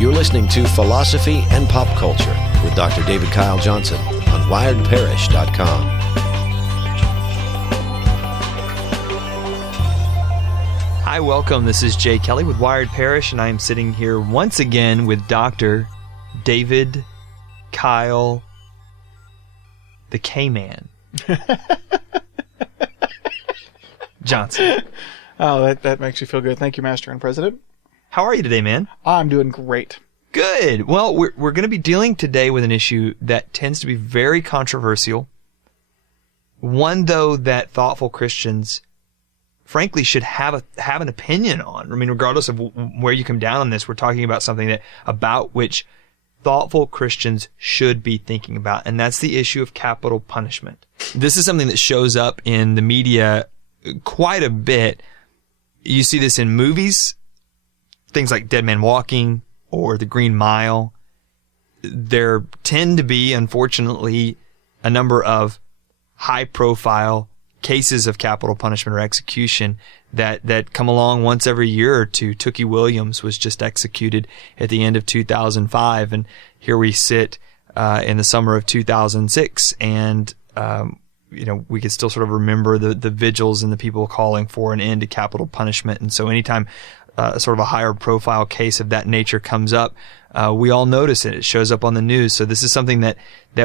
You're listening to Philosophy and Pop Culture with Dr. David Kyle Johnson on WiredParish.com. Hi, welcome. This is Jay Kelly with Wired Parish, and I am sitting here once again with Dr. David Kyle, the K-Man Johnson. Oh, that makes you feel good. Thank you, Master and President. How are you today, man? I'm doing great. Good. Well, we're going to be dealing today with an issue that tends to be very controversial. One, though, that thoughtful Christians, frankly, should have an opinion on. I mean, regardless of where you come down on this, we're talking about something about which thoughtful Christians should be thinking about, and that's the issue of capital punishment. This is something that shows up in the media quite a bit. You see this in movies, things like Dead Man Walking or The Green Mile. There tend to be, unfortunately, a number of high-profile cases of capital punishment or execution that come along once every year or two. Tookie Williams was just executed at the end of 2005, and here we sit in the summer of 2006, and we can still sort of remember the vigils and the people calling for an end to capital punishment. And so anytime sort of a higher profile case of that nature comes up, we all notice it. It shows up on the news. So this is something that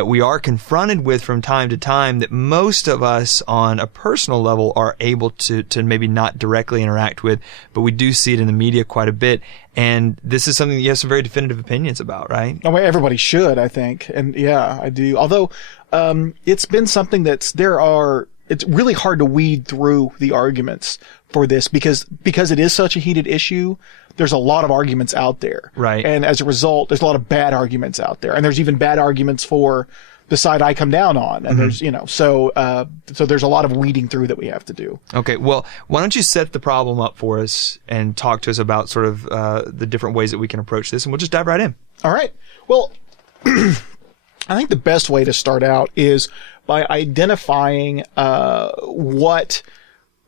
we are confronted with from time to time, that most of us on a personal level are able to maybe not directly interact with, but we do see it in the media quite a bit. And this is something that you have some very definitive opinions about, right? Oh, everybody should, I think. And yeah, I do. Although, it's been something it's really hard to weed through the arguments for this because it is such a heated issue. There's a lot of arguments out there. Right. And as a result, there's a lot of bad arguments out there. And there's even bad arguments for the side I come down on. And there's, so there's a lot of weeding through that we have to do. Okay. Well, why don't you set the problem up for us and talk to us about sort of the different ways that we can approach this, and we'll just dive right in. All right. Well, I think the best way to start out is by identifying what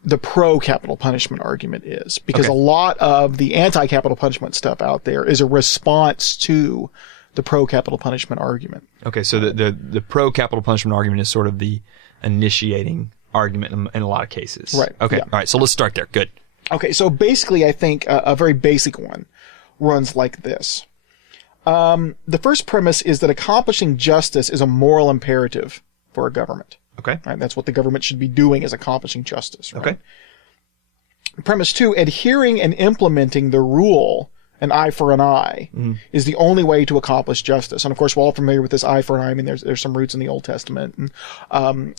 the pro-capital punishment argument is, because Okay. a lot of the anti-capital punishment stuff out there is a response to the pro-capital punishment argument. Okay, so the pro-capital punishment argument is sort of the initiating argument in a lot of cases. Right, Okay, yeah. All right, so let's start there. Good. Okay, so basically I think a very basic one runs like this. The first premise is that accomplishing justice is a moral imperative for a government. Okay. Right? That's what the government should be doing, is accomplishing justice. Right? Okay. Premise 2, adhering and implementing the rule, an eye for an eye, is the only way to accomplish justice. And of course, we're all familiar with this eye for an eye. I mean, there's some roots in the Old Testament, and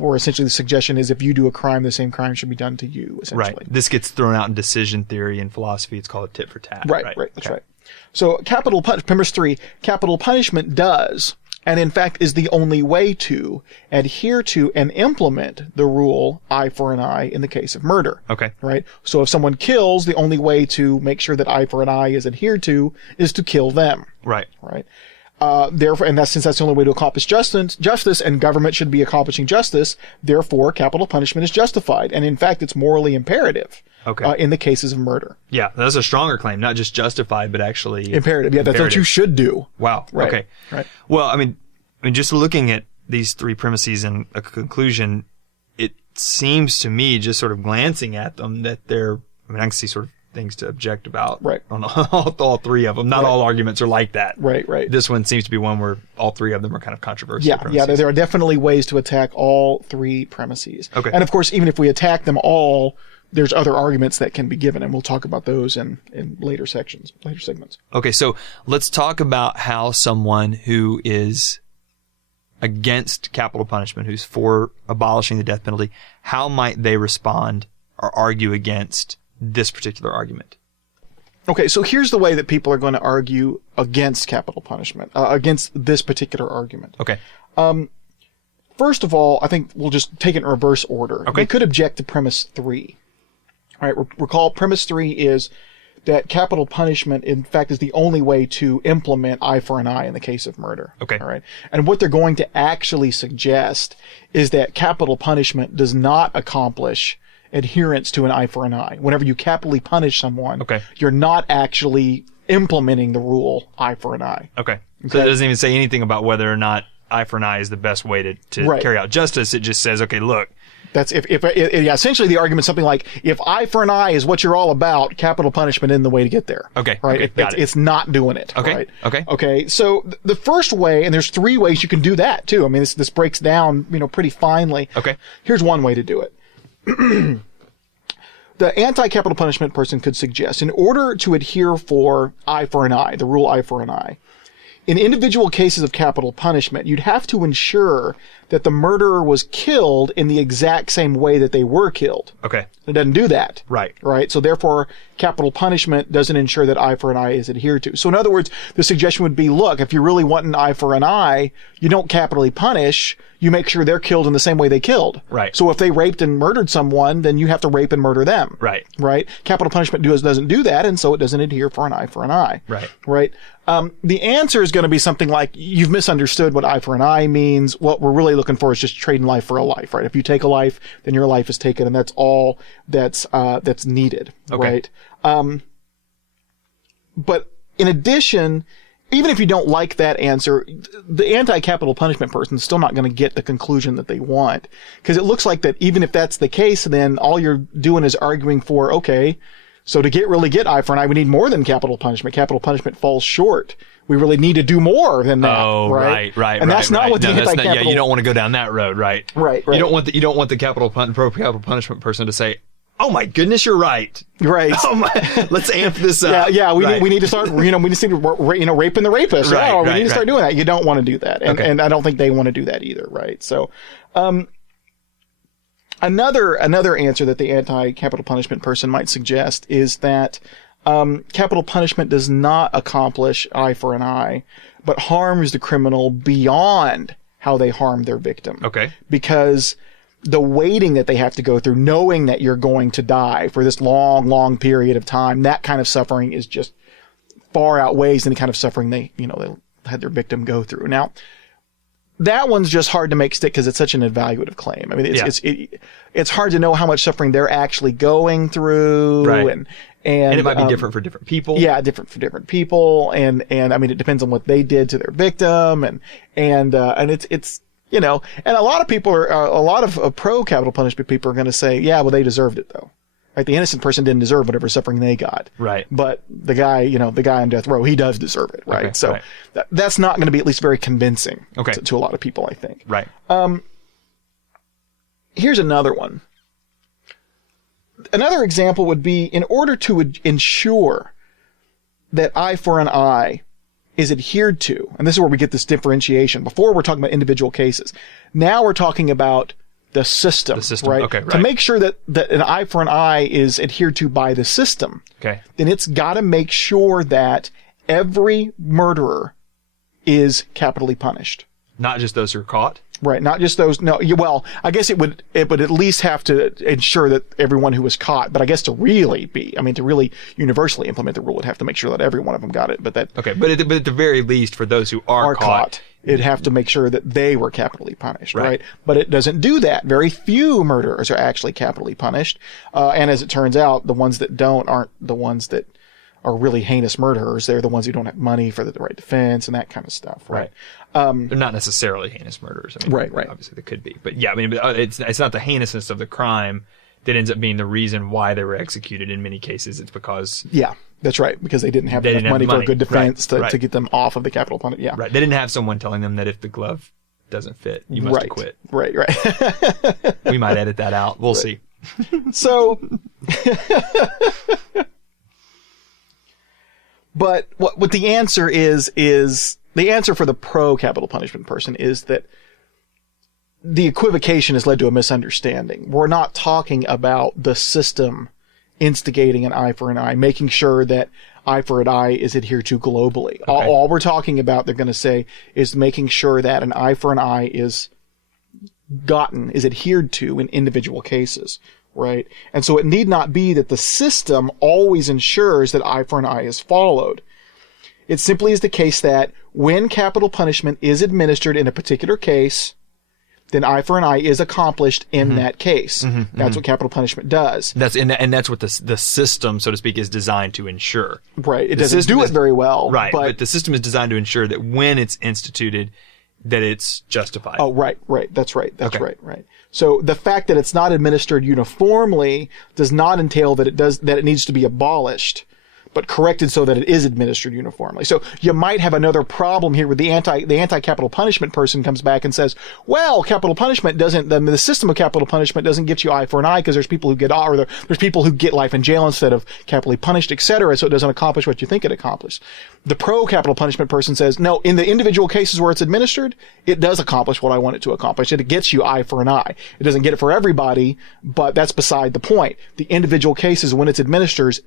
where essentially the suggestion is if you do a crime, the same crime should be done to you, essentially. Right. This gets thrown out in decision theory and philosophy. It's called a tit for tat. Right. That's right. So premise 3, capital punishment does, and in fact is the only way to, adhere to and implement the rule eye for an eye in the case of murder. Okay. Right? So if someone kills, the only way to make sure that eye for an eye is adhered to is to kill them. Right. Right? Therefore, and since that's the only way to accomplish justice, and government should be accomplishing justice, therefore capital punishment is justified. And in fact, it's morally imperative. Okay. In the cases of murder. Yeah, that's a stronger claim, not just justified, but actually Imperative. Yeah, that's what you should do. Wow. Right. Okay. Right. Well, I mean, just looking at these three premises and a conclusion, it seems to me, just sort of glancing at them, that I can see sort of things to object about. Right. On all three of them. Not all arguments are like that. Right. This one seems to be one where all three of them are kind of controversial. Yeah, there are definitely ways to attack all three premises. Okay. And of course, even if we attack them all, there's other arguments that can be given, and we'll talk about those in later segments. Okay, so let's talk about how someone who is against capital punishment, who's for abolishing the death penalty, how might they respond or argue against this particular argument? Okay, so here's the way that people are going to argue against capital punishment, against this particular argument. Okay. First of all, I think we'll just take it in reverse order. Okay. They could object to premise 3. All right, recall premise 3 is that capital punishment, in fact, is the only way to implement eye for an eye in the case of murder. Okay. All right. And what they're going to actually suggest is that capital punishment does not accomplish adherence to an eye for an eye. Whenever you capitally punish someone, Okay. you're not actually implementing the rule eye for an eye. Okay. So it doesn't even say anything about whether or not eye for an eye is the best way to Right. carry out justice. It just says, okay, look. That's essentially the argument is something like, if eye for an eye is what you're all about, capital punishment isn't the way to get there. Okay, Right? okay, got it. It's not doing it. Okay, Right? okay. Okay. So the first way, and there's 3 ways you can do that too. I mean, this breaks down, pretty finely. Okay. Here's one way to do it. The anti-capital punishment person could suggest, in order to adhere for eye for an eye, the rule eye for an eye, in individual cases of capital punishment, you'd have to ensure that the murderer was killed in the exact same way that they were killed. Okay. It doesn't do that. Right. Right. So therefore, capital punishment doesn't ensure that eye for an eye is adhered to. So in other words, the suggestion would be, look, if you really want an eye for an eye, you don't capitally punish. You make sure they're killed in the same way they killed. Right. So if they raped and murdered someone, then you have to rape and murder them. Right. Right. Capital punishment doesn't do that, and so it doesn't adhere for an eye for an eye. Right. Right. The answer is going to be something like, you've misunderstood what eye for an eye means. What we're really looking for is just trading life for a life, right? If you take a life, then your life is taken, and that's all that's needed, Okay. right? But in addition, even if you don't like that answer, the anti-capital punishment person is still not going to get the conclusion that they want. Because it looks like that even if that's the case, then all you're doing is arguing for, okay, so to really get eye for an eye, we need more than capital punishment. Capital punishment falls short. We really need to do more than that. Oh, right. And that's not what the anti-capital... Yeah, you don't want to go down that road, right? Right. You don't want the pro-capital punishment person to say, "Oh my goodness, you're right." Right. Oh my, let's amp this up. Yeah. We Right. need to start. We need to raping the rapist. Right, We right, need to start right. doing that. You don't want to do that, and Okay. and I don't think they want to do that either. Right. So, another answer that the anti-capital punishment person might suggest is that capital punishment does not accomplish eye for an eye, but harms the criminal beyond how they harm their victim. Okay. Because the waiting that they have to go through, knowing that you're going to die for this long, long period of time, that kind of suffering is just far outweighs any kind of suffering they had their victim go through. Now, that one's just hard to make stick because it's such an evaluative claim. I mean, it's hard to know how much suffering they're actually going through, Right. and And it might be different for different people. yeah, different for different people, and I mean, it depends on what they did to their victim, and it's and a lot of people are a lot of pro capital punishment people are going to say, yeah, well, they deserved it though, right? The innocent person didn't deserve whatever suffering they got, Right. But the guy on death row, he does deserve it, right? Okay, So right. That's not going to be at least very convincing, Okay. to a lot of people, I think. Right. Here's another one. Another example would be, in order to ensure that eye for an eye is adhered to, and this is where we get this differentiation. Before, we're talking about individual cases. Now we're talking about the system, right? Okay, To right. make sure that an eye for an eye is adhered to by the system, Okay. then it's got to make sure that every murderer is capitally punished. Not just those who are caught. Right, not just those. No, well, I guess it would at least have to ensure that everyone who was caught. But I guess to really universally implement the rule, would have to make sure that every one of them got it. But that Okay, but at the very least, for those who are caught, it'd have to make sure that they were capitally punished. Right. Right, but it doesn't do that. Very few murderers are actually capitally punished, and as it turns out, the ones that don't aren't the ones that are really heinous murderers. They're the ones who don't have money for the right defense and that kind of stuff. Right. they're not necessarily heinous murderers. I mean, Right. Obviously, they could be, but yeah, I mean, it's not the heinousness of the crime that ends up being the reason why they were executed. In many cases, it's because Yeah, that's right. Because they didn't have They enough didn't have money for a money. good defense Right. to get them off of the capital punishment. Yeah. right, they didn't have someone telling them that if the glove doesn't fit, you must Right. acquit. Right. We might edit that out. We'll see. So, but what the answer is the answer for the pro capital punishment person is that the equivocation has led to a misunderstanding. We're not talking about the system instigating an eye for an eye, making sure that eye for an eye is adhered to globally. Okay. All we're talking about, they're going to say, is making sure that an eye for an eye is adhered to in individual cases, right? And so it need not be that the system always ensures that eye for an eye is followed. It simply is the case that when capital punishment is administered in a particular case, then eye for an eye is accomplished in that case. That's what capital punishment does. And that's what the system, so to speak, is designed to ensure. Right. It doesn't do it very well. Right. But the system is designed to ensure that when it's instituted, that it's justified. Oh, right. That's right. Right. So the fact that it's not administered uniformly does not entail that it needs to be abolished, but corrected so that it is administered uniformly. So you might have another problem here with the anti-capital punishment person comes back and says, well, capital punishment the system of capital punishment doesn't get you eye for an eye because there's people who get there's people who get life in jail instead of capitally punished, etc. So it doesn't accomplish what you think it accomplished. The pro-capital punishment person says, no, in the individual cases where it's administered, it does accomplish what I want it to accomplish. It gets you eye for an eye. It doesn't get it for everybody, but that's beside the point. The individual cases, when it's administered,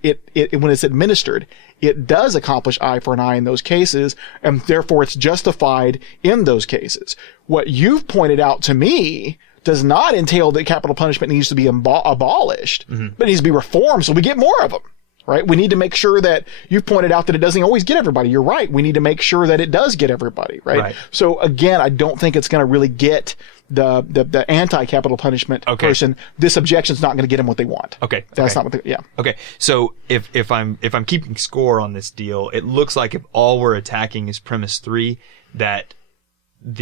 it does accomplish eye for an eye in those cases, and therefore it's justified in those cases. What you've pointed out to me does not entail that capital punishment needs to be abolished, but it needs to be reformed so we get more of them. Right? We need to make sure that you've pointed out that it doesn't always get everybody. You're right. We need to make sure that it does get everybody. Right? So again, I don't think it's going to really get the anti-capital punishment person. This objection's not going to get them what they want. That's not what Okay. So if I'm keeping score on this deal, it looks like if all we're attacking is premise 3, that at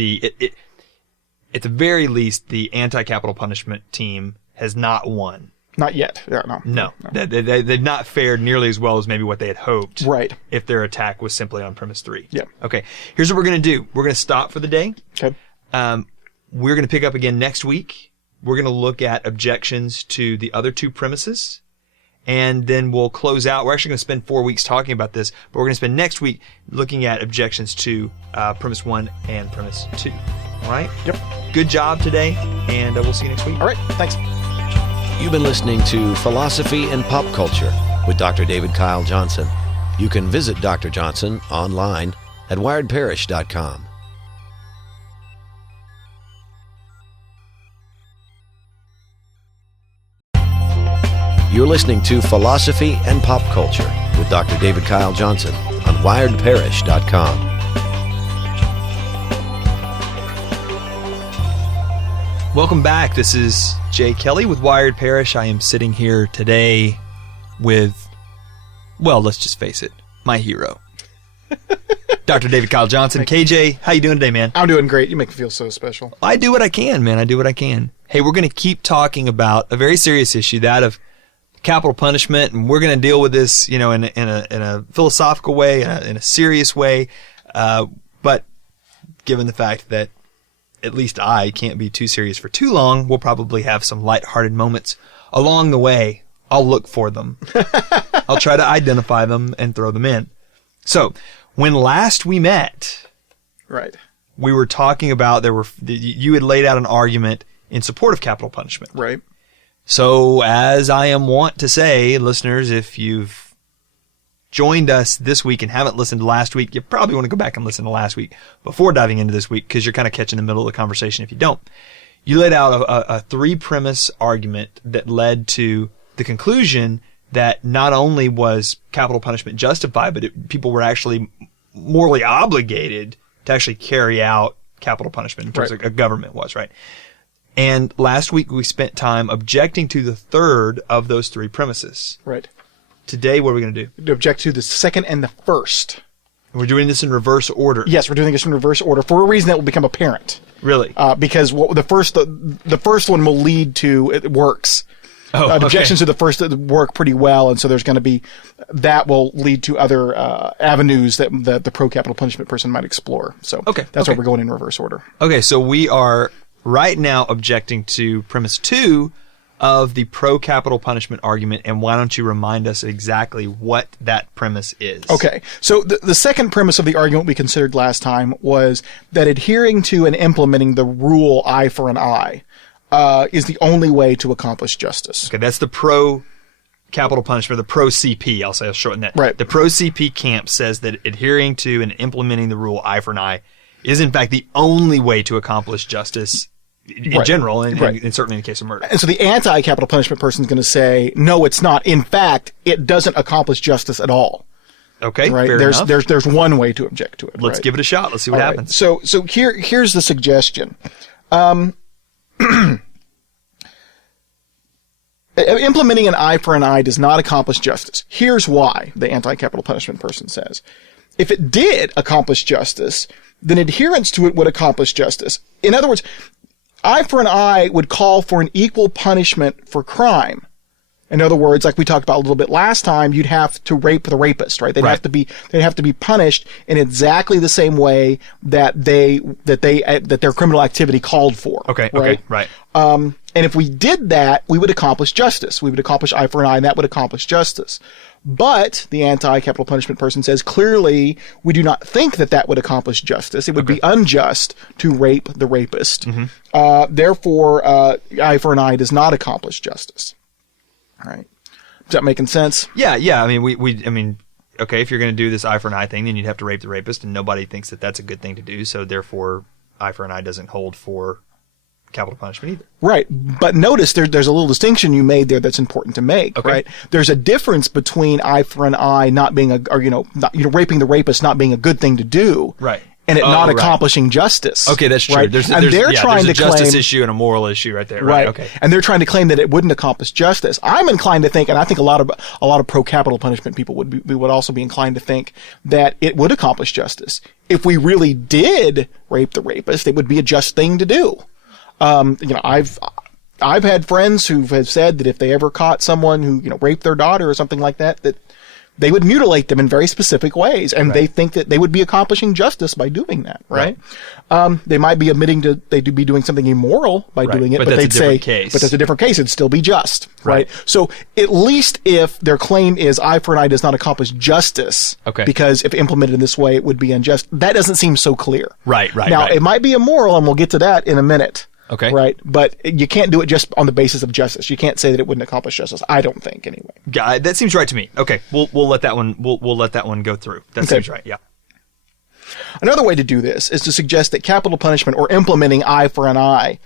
the very least, the anti-capital punishment team has not won. Not yet. No. They've not fared nearly as well as maybe what they had hoped. Right. If their attack was simply on premise 3. Yeah. Okay. Here's what we're going to do. We're going to stop for the day. Okay. We're going to pick up again next week. We're going to look at objections to the other 2 premises. And then we'll close out. We're actually going to spend 4 weeks talking about this, but we're going to spend next week looking at objections to premise 1 and premise 2. All right? Yep. Good job today, and we'll see you next week. All right. Thanks. You've been listening to Philosophy and Pop Culture with Dr. David Kyle Johnson. You can visit Dr. Johnson online at wiredparish.com. You're listening to Philosophy and Pop Culture with Dr. David Kyle Johnson on wiredparish.com. Welcome back. This is Jay Kelly with Wired Parish. I am sitting here today with, well, let's just face it, my hero, Dr. David Kyle Johnson. KJ, how you doing today, man? I'm doing great. You make me feel so special. I do what I can, man. I do what I can. Hey, we're going to keep talking about a very serious issue, that of capital punishment, and we're going to deal with this, in a philosophical way, in a serious way. But given the fact that at least I can't be too serious for too long, we'll probably have some lighthearted moments along the way. I'll look for them. I'll try to identify them and throw them in. So, when last we met, right, we were talking about you had laid out an argument in support of capital punishment. Right. So, as I am wont to say, listeners, if you've joined us this week and haven't listened to last week, you probably want to go back and listen to last week before diving into this week, because you're kind of catching the middle of the conversation if you don't. You laid out a 3-premise argument that led to the conclusion that not only was capital punishment justified, but people were actually morally obligated to actually carry out capital punishment in terms of a government was, right? And last week we spent time objecting to the third of those 3 premises. Right. Today, what are we going to do? To object to the second and the first. We're doing this in reverse order. Yes, we're doing this in reverse order for a reason that will become apparent. Really? Because the first one will lead to, it works. Objections to the first work pretty well, and so there's going to be, that will lead to other avenues that the pro-capital punishment person might explore. So that's why we're going in reverse order. Okay, so we are right now objecting to premise 2 of the pro-capital punishment argument, and why don't you remind us exactly what that premise is? Okay, so the second premise of the argument we considered last time was that adhering to and implementing the rule eye for an eye is the only way to accomplish justice. Okay, that's the pro-capital punishment, the pro-CP, I'll shorten that. Right. The pro-CP camp says that adhering to and implementing the rule eye for an eye is in fact the only way to accomplish justice in general, and certainly in the case of murder. And so the anti-capital punishment person is going to say, no, it's not. In fact, it doesn't accomplish justice at all. Okay, right? fair enough. There's one way to object to it. Let's give it a shot. Let's see what happens. So here's the suggestion. Implementing an eye for an eye does not accomplish justice. Here's why, the anti-capital punishment person says. If it did accomplish justice, then adherence to it would accomplish justice. In other words, eye for an eye would call for an equal punishment for crime. In other words, like we talked about a little bit last time, you'd have to rape the rapist, right? They'd have to be punished in exactly the same way that their criminal activity called for. Okay. Right. Okay. Right. And if we did that, we would accomplish justice. We would accomplish eye for an eye, and that would accomplish justice. But the anti-capital punishment person says clearly we do not think that would accomplish justice. It would be unjust to rape the rapist. Therefore, eye for an eye does not accomplish justice. All right. Is that making sense? Yeah. I mean, okay, if you're going to do this eye for an eye thing, then you'd have to rape the rapist, and nobody thinks that that's a good thing to do. So therefore, eye for an eye doesn't hold for capital punishment either. Right. But notice there's a little distinction you made there that's important to make, right? There's a difference between eye for an eye not being raping the rapist not being a good thing to do. Right. And it not accomplishing justice. Okay, that's true. Right? There's trying a to justice claim, issue and a moral issue right there. Right. Okay. And they're trying to claim that it wouldn't accomplish justice. I'm inclined to think, and I think a lot of pro-capital punishment people would also be inclined to think that it would accomplish justice. If we really did rape the rapist, it would be a just thing to do. I've had friends who have said that if they ever caught someone who, raped their daughter or something like that, that they would mutilate them in very specific ways. And they think that they would be accomplishing justice by doing that, right? They might be admitting they'd be doing something immoral by doing it, but they'd say, but that's a different case. It'd still be just, right? So at least if their claim is eye for an eye does not accomplish justice, because if implemented in this way, it would be unjust. That doesn't seem so clear. Right. Now, it might be immoral, and we'll get to that in a minute. Okay. Right. But you can't do it just on the basis of justice. You can't say that it wouldn't accomplish justice. I don't think, anyway. That seems right to me. Okay. We'll let that one. We'll let that one go through. That seems right. Yeah. Another way to do this is to suggest that capital punishment or implementing eye for an eye,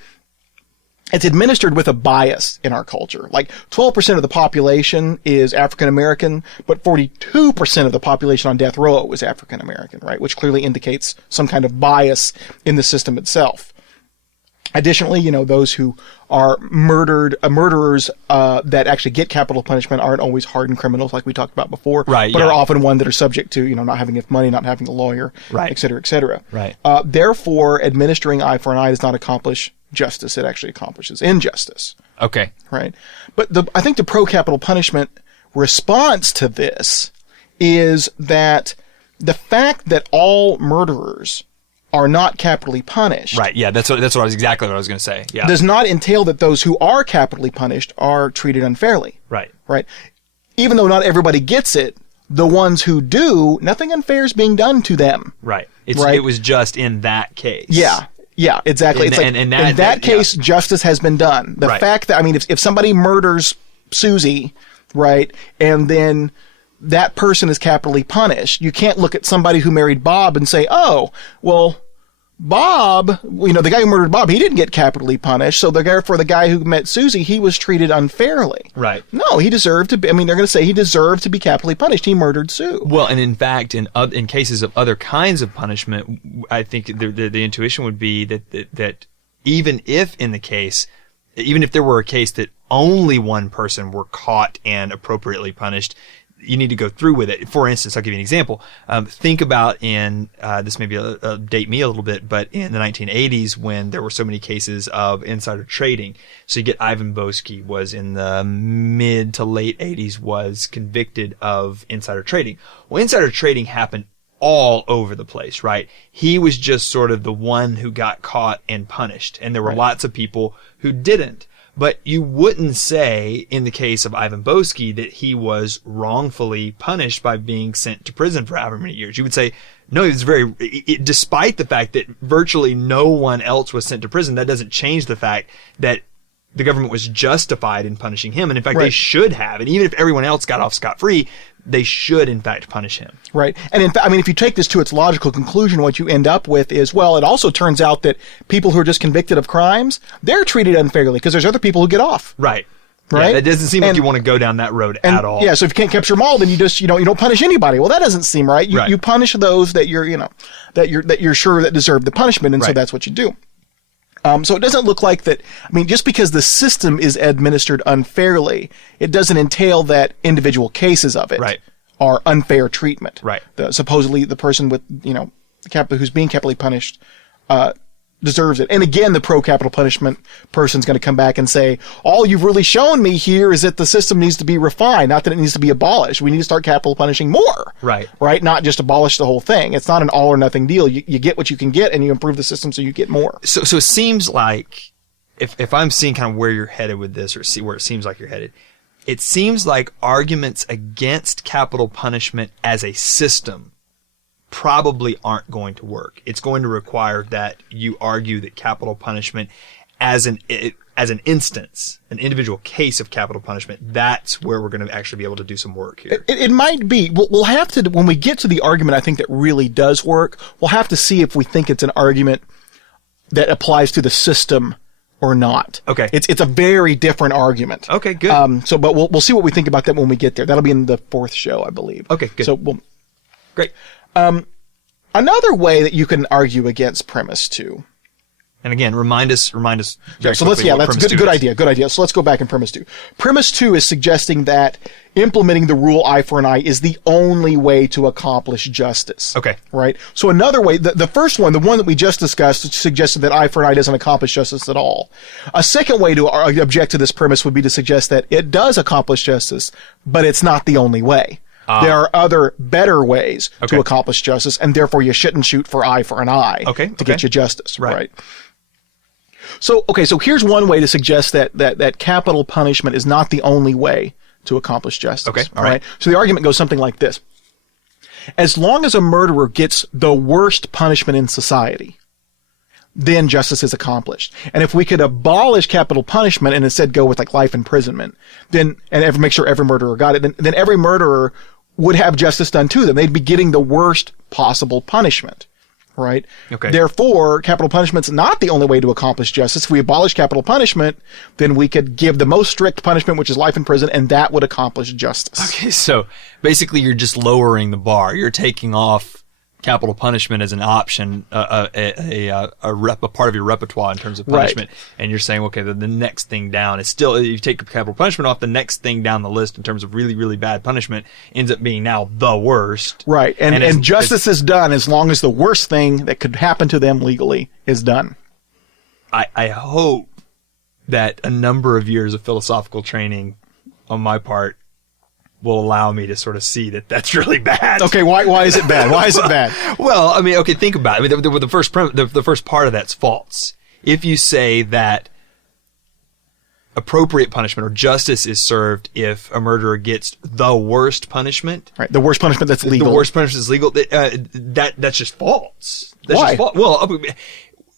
it's administered with a bias in our culture. Like 12% of the population is African American, but 42% of the population on death row is African American, right? Which clearly indicates some kind of bias in the system itself. Additionally, those who are murderers that actually get capital punishment aren't always hardened criminals like we talked about before, but are often one that are subject to, not having enough money, not having a lawyer, et cetera, et cetera. Right. Therefore, administering eye for an eye does not accomplish justice. It actually accomplishes injustice. Okay. Right. But I think the pro-capital punishment response to this is that the fact that all murderers are not capitally punished. Right. Yeah. That's exactly what I was going to say. Yeah. Does not entail that those who are capitally punished are treated unfairly. Right. Right. Even though not everybody gets it, the ones who do, nothing unfair is being done to them. Right. It was just in that case. Yeah. Yeah, exactly. In that case, justice has been done. The fact that, if somebody murders Susie, right, and then that person is capitally punished, you can't look at somebody who married Bob and say, oh, well, Bob, the guy who murdered Bob, he didn't get capitally punished, so therefore the guy who met Susie, he was treated unfairly. Right. No, he deserved to be, they're going to say he deserved to be capitally punished. He murdered Sue. Well, and in fact, in cases of other kinds of punishment, I think the intuition would be that even if there were a case that only one person were caught and appropriately punished, you need to go through with it. For instance, I'll give you an example. Think about this may be date me a little bit, but in the 1980s when there were so many cases of insider trading. So you get Ivan Boesky was in the mid to late 80s was convicted of insider trading. Well, insider trading happened all over the place, right? He was just sort of the one who got caught and punished. And there were lots of people who didn't. But you wouldn't say, in the case of Ivan Boesky, that he was wrongfully punished by being sent to prison for however many years. You would say, no, he was despite the fact that virtually no one else was sent to prison, that doesn't change the fact that the government was justified in punishing him. And in fact, they should have. And even if everyone else got off scot-free, they should, in fact, punish him. Right. And in fact, if you take this to its logical conclusion, what you end up with is, well, it also turns out that people who are just convicted of crimes, they're treated unfairly because there's other people who get off. Right. Right. Yeah, that doesn't seem like you want to go down that road at all. Yeah. So if you can't capture them all, then you just, you don't punish anybody. Well, that doesn't seem right. You punish those that you're, that you're sure that deserve the punishment. And so that's what you do. So it doesn't look like that. I mean, just because the system is administered unfairly, it doesn't entail that individual cases of it Right. are unfair treatment. Right. Supposedly the person with, who's being capitally punished, deserves it. And again, the pro-capital punishment person's going to come back and say, all you've really shown me here is that the system needs to be refined, not that it needs to be abolished. We need to start capital punishing more. Right. Right? Not just abolish the whole thing. It's not an all or nothing deal. You get what you can get and you improve the system so you get more. So it seems like, if I'm seeing kind of where you're headed with this, or see where it seems like you're headed, it seems like arguments against capital punishment as a system probably aren't going to work. It's going to require that you argue that capital punishment as an instance, an individual case of capital punishment, that's where we're going to actually be able to do some work here. It might be. We'll have to, when we get to the argument I think that really does work, we'll have to see if we think it's an argument that applies to the system or not. Okay. It's a very different argument. Okay, good. But we'll see what we think about that when we get there. That'll be in the 4th show, I believe. Okay, good. So Great. Another way that you can argue against premise 2. And again, remind us. Yeah, so that's good idea. So let's go back in premise 2. Premise 2 is suggesting that implementing the rule eye for an eye is the only way to accomplish justice. Okay. Right? So another way, the first one, the one that we just discussed, suggested that eye for an eye doesn't accomplish justice at all. A second way to object to this premise would be to suggest that it does accomplish justice, but it's not the only way. There are other better ways to accomplish justice, and therefore you shouldn't shoot for eye for an eye to get you justice. Right. So here's one way to suggest that capital punishment is not the only way to accomplish justice. Okay. All right. So the argument goes something like this. As long as a murderer gets the worst punishment in society, then justice is accomplished. And if we could abolish capital punishment and instead go with like life imprisonment, then, and make sure every murderer got it, then every murderer would have justice done to them. They'd be getting the worst possible punishment. Right? Okay. Therefore, capital punishment's not the only way to accomplish justice. If we abolish capital punishment, then we could give the most strict punishment, which is life in prison, and that would accomplish justice. Okay, so basically you're just lowering the bar. You're taking off capital punishment as an option, a part of your repertoire in terms of punishment. Right. And you're saying, okay, the next thing down is still, you take capital punishment off, the next thing down the list in terms of really, really bad punishment ends up being now the worst. Right. And justice is done as long as the worst thing that could happen to them legally is done. I hope that a number of years of philosophical training on my part will allow me to sort of see that that's really bad. Okay, why is it bad? Why is it bad? Well, I mean, okay, think about it. I mean, the first part of that's false. If you say that appropriate punishment or justice is served if a murderer gets the worst punishment, right? The worst punishment that's legal. The worst punishment is legal. That's just false. That's why? Just false. Well,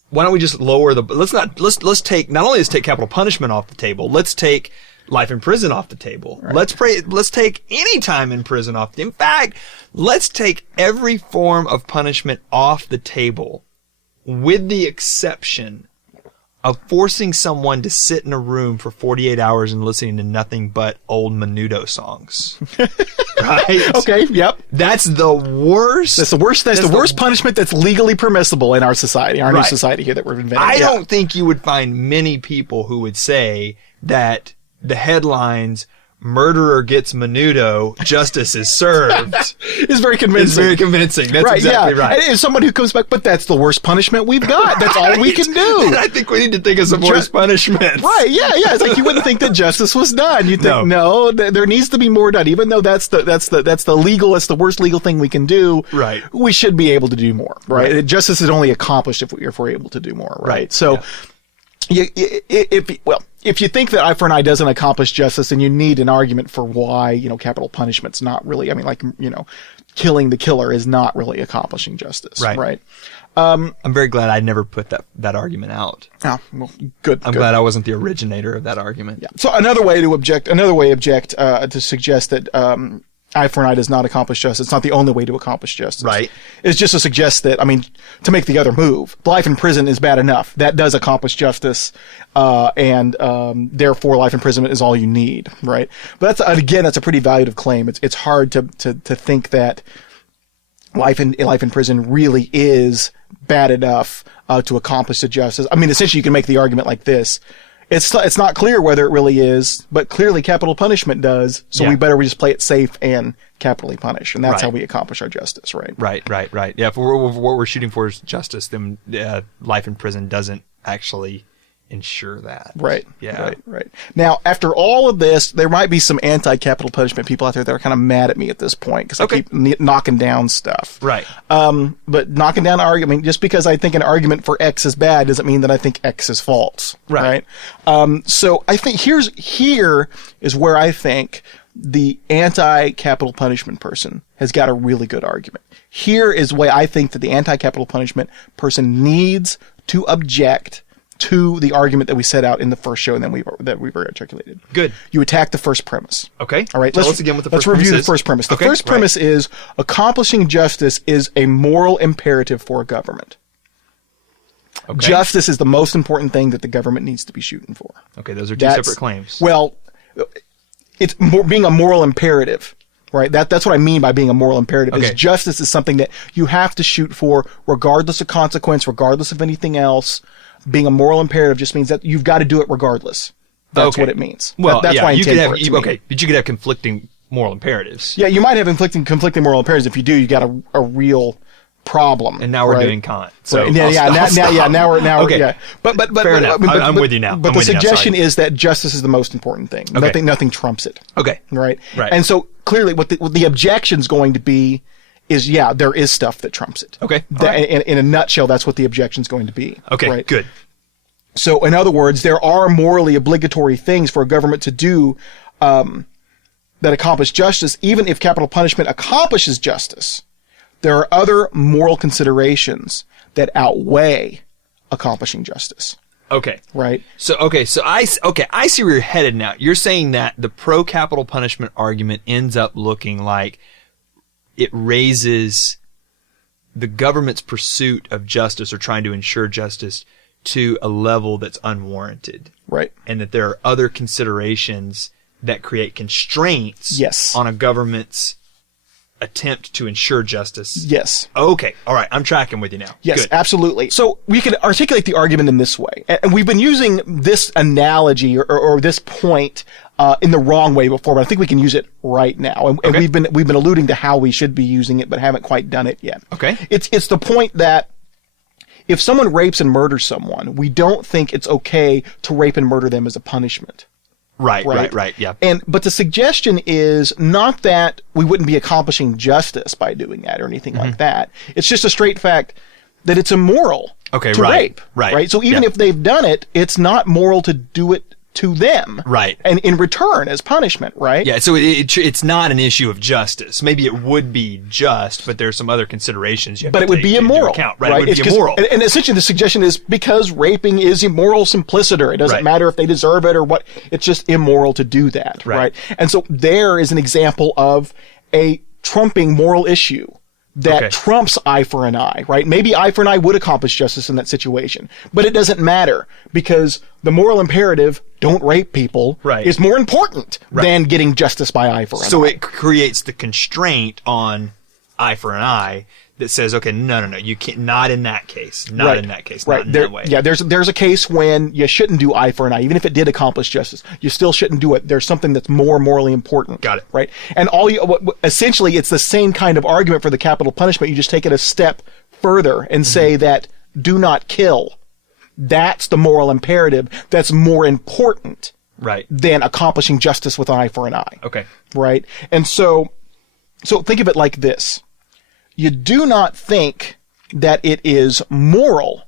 why don't we just lower the? Let's take capital punishment off the table. Let's take life in prison off the table. Right. Let's take any time in prison off the table. In fact, let's take every form of punishment off the table, with the exception of forcing someone to sit in a room for 48 hours and listening to nothing but old Menudo songs. Right? Okay, yep. That's the worst. That's the worst. That's the worst punishment that's legally permissible in our society, our new society here that we're inventing. I don't think you would find many people who would say that the headlines, murderer gets Menudo, justice is served. It's very convincing. It's very convincing. That's right, exactly right. And someone who comes back, but that's the worst punishment we've got. That's all we can do. And I think we need to think of some worse punishments. Right, yeah. It's like you wouldn't think that justice was done. You'd think, no, there needs to be more done. Even though that's the worst legal thing we can do. Right. We should be able to do more. Right. Justice is only accomplished if we're able to do more. Right. So, if you think that eye for an eye doesn't accomplish justice, then you need an argument for why, capital punishment's not really, killing the killer is not really accomplishing justice. Right. I'm very glad I never put that argument out. Oh, well, good. I'm glad I wasn't the originator of that argument. Yeah. So another way to object to suggest that, eye for an eye does not accomplish justice. It's not the only way to accomplish justice. Right. It's just to suggest that, to make the other move. Life in prison is bad enough. That does accomplish justice, and therefore life imprisonment is all you need, right? But that's a pretty valuable claim. It's hard to think that life in prison really is bad enough to accomplish the justice. I mean, essentially, you can make the argument like this. It's not clear whether it really is, but clearly capital punishment does. So we better just play it safe and capitally punish, and that's how we accomplish our justice, right? Right. Yeah, if what we're shooting for is justice, then life in prison doesn't actually ensure that. Right. Yeah. Right. Now, after all of this, there might be some anti-capital punishment people out there that are kind of mad at me at this point because I keep knocking down stuff. Right. But knocking down argument, just because I think an argument for X is bad doesn't mean that I think X is false. Right. So I think here is where I think the anti-capital punishment person has got a really good argument. Here is why I think that the anti-capital punishment person needs to object to the argument that we set out in the first show and then that we've articulated. Good. You attack the first premise. Okay. All right. Tell us again what the first Let's review premise the first premise. The first premise is accomplishing justice is a moral imperative for a government. Okay. Justice is the most important thing that the government needs to be shooting for. Okay, those are two separate claims. Well, it's being a moral imperative. Right. That's what I mean by being a moral imperative. Is justice is something that you have to shoot for regardless of consequence, regardless of anything else. Being a moral imperative just means that you've got to do it regardless. That's what it means. Well, that's why I intend for it to mean. But you could have conflicting moral imperatives. Yeah, you might have conflicting moral imperatives. If you do, you got a real problem. And now we're doing Kant. So right. Now we're But fair enough. I'm with you now. But the suggestion is that justice is the most important thing. Nothing trumps it. Okay. Right. And so clearly, what the objection's going to be is there is stuff that trumps it. Okay. In a nutshell, that's what the objection's going to be. Okay. Right? Good. So, in other words, there are morally obligatory things for a government to do that accomplish justice. Even if capital punishment accomplishes justice, there are other moral considerations that outweigh accomplishing justice. Okay. Right. So I see where you're headed now. You're saying that the pro-capital punishment argument ends up looking like it raises the government's pursuit of justice or trying to ensure justice to a level that's unwarranted. Right. And that there are other considerations that create constraints on a government's attempt to ensure justice. Yes. Okay. All right. I'm tracking with you now. Yes, Good. Absolutely. So we can articulate the argument in this way. And we've been using this analogy or this point in the wrong way before, but I think we can use it right now. And we've been alluding to how we should be using it, but haven't quite done it yet. Okay. It's the point that if someone rapes and murders someone, we don't think it's okay to rape and murder them as a punishment. Right, yeah. But the suggestion is not that we wouldn't be accomplishing justice by doing that or anything like that. It's just a straight fact that it's immoral to rape. Right. So even if they've done it, it's not moral to do it to them. Right. And in return as punishment, right? Yeah, so it's not an issue of justice. Maybe it would be just, but there's some other considerations you have to take But it would be immoral. Account. Right, it would be immoral. And essentially the suggestion is because raping is immoral simpliciter. It doesn't matter if they deserve it or what. It's just immoral to do that, right? And so there is an example of a trumping moral issue that trumps eye for an eye, right? Maybe eye for an eye would accomplish justice in that situation, but it doesn't matter because the moral imperative, don't rape people, is more important than getting justice by eye for an eye. So it creates the constraint on eye for an eye that says, okay, no, you can't, not in that case, not in that case, not in that way. Yeah, there's a case when you shouldn't do eye for an eye, even if it did accomplish justice. You still shouldn't do it. There's something that's more morally important. Got it. Right? And essentially, it's the same kind of argument for the capital punishment. You just take it a step further and say that do not kill. That's the moral imperative that's more important than accomplishing justice with an eye for an eye. Okay. Right? And so think of it like this. You do not think that it is moral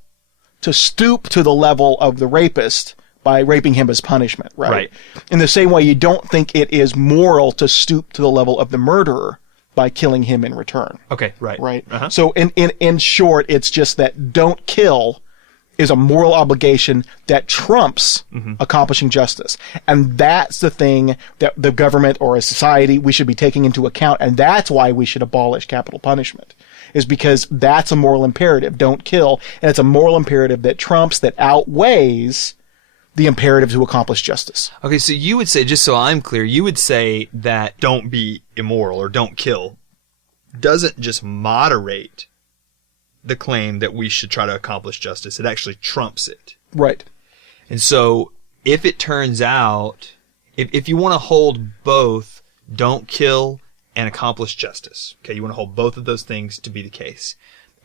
to stoop to the level of the rapist by raping him as punishment, right? In the same way, you don't think it is moral to stoop to the level of the murderer by killing him in return. Okay, right. Uh-huh. So in short, it's just that don't kill is a moral obligation that trumps accomplishing justice. And that's the thing that the government or a society we should be taking into account. And that's why we should abolish capital punishment, is because that's a moral imperative. Don't kill. And it's a moral imperative that trumps, that outweighs the imperative to accomplish justice. Okay, so you would say, just so I'm clear, you would say that don't be immoral or don't kill doesn't just moderate the claim that we should try to accomplish justice. It actually trumps it. Right. And so if it turns out, if you want to hold both, don't kill and accomplish justice. Okay, you want to hold both of those things to be the case.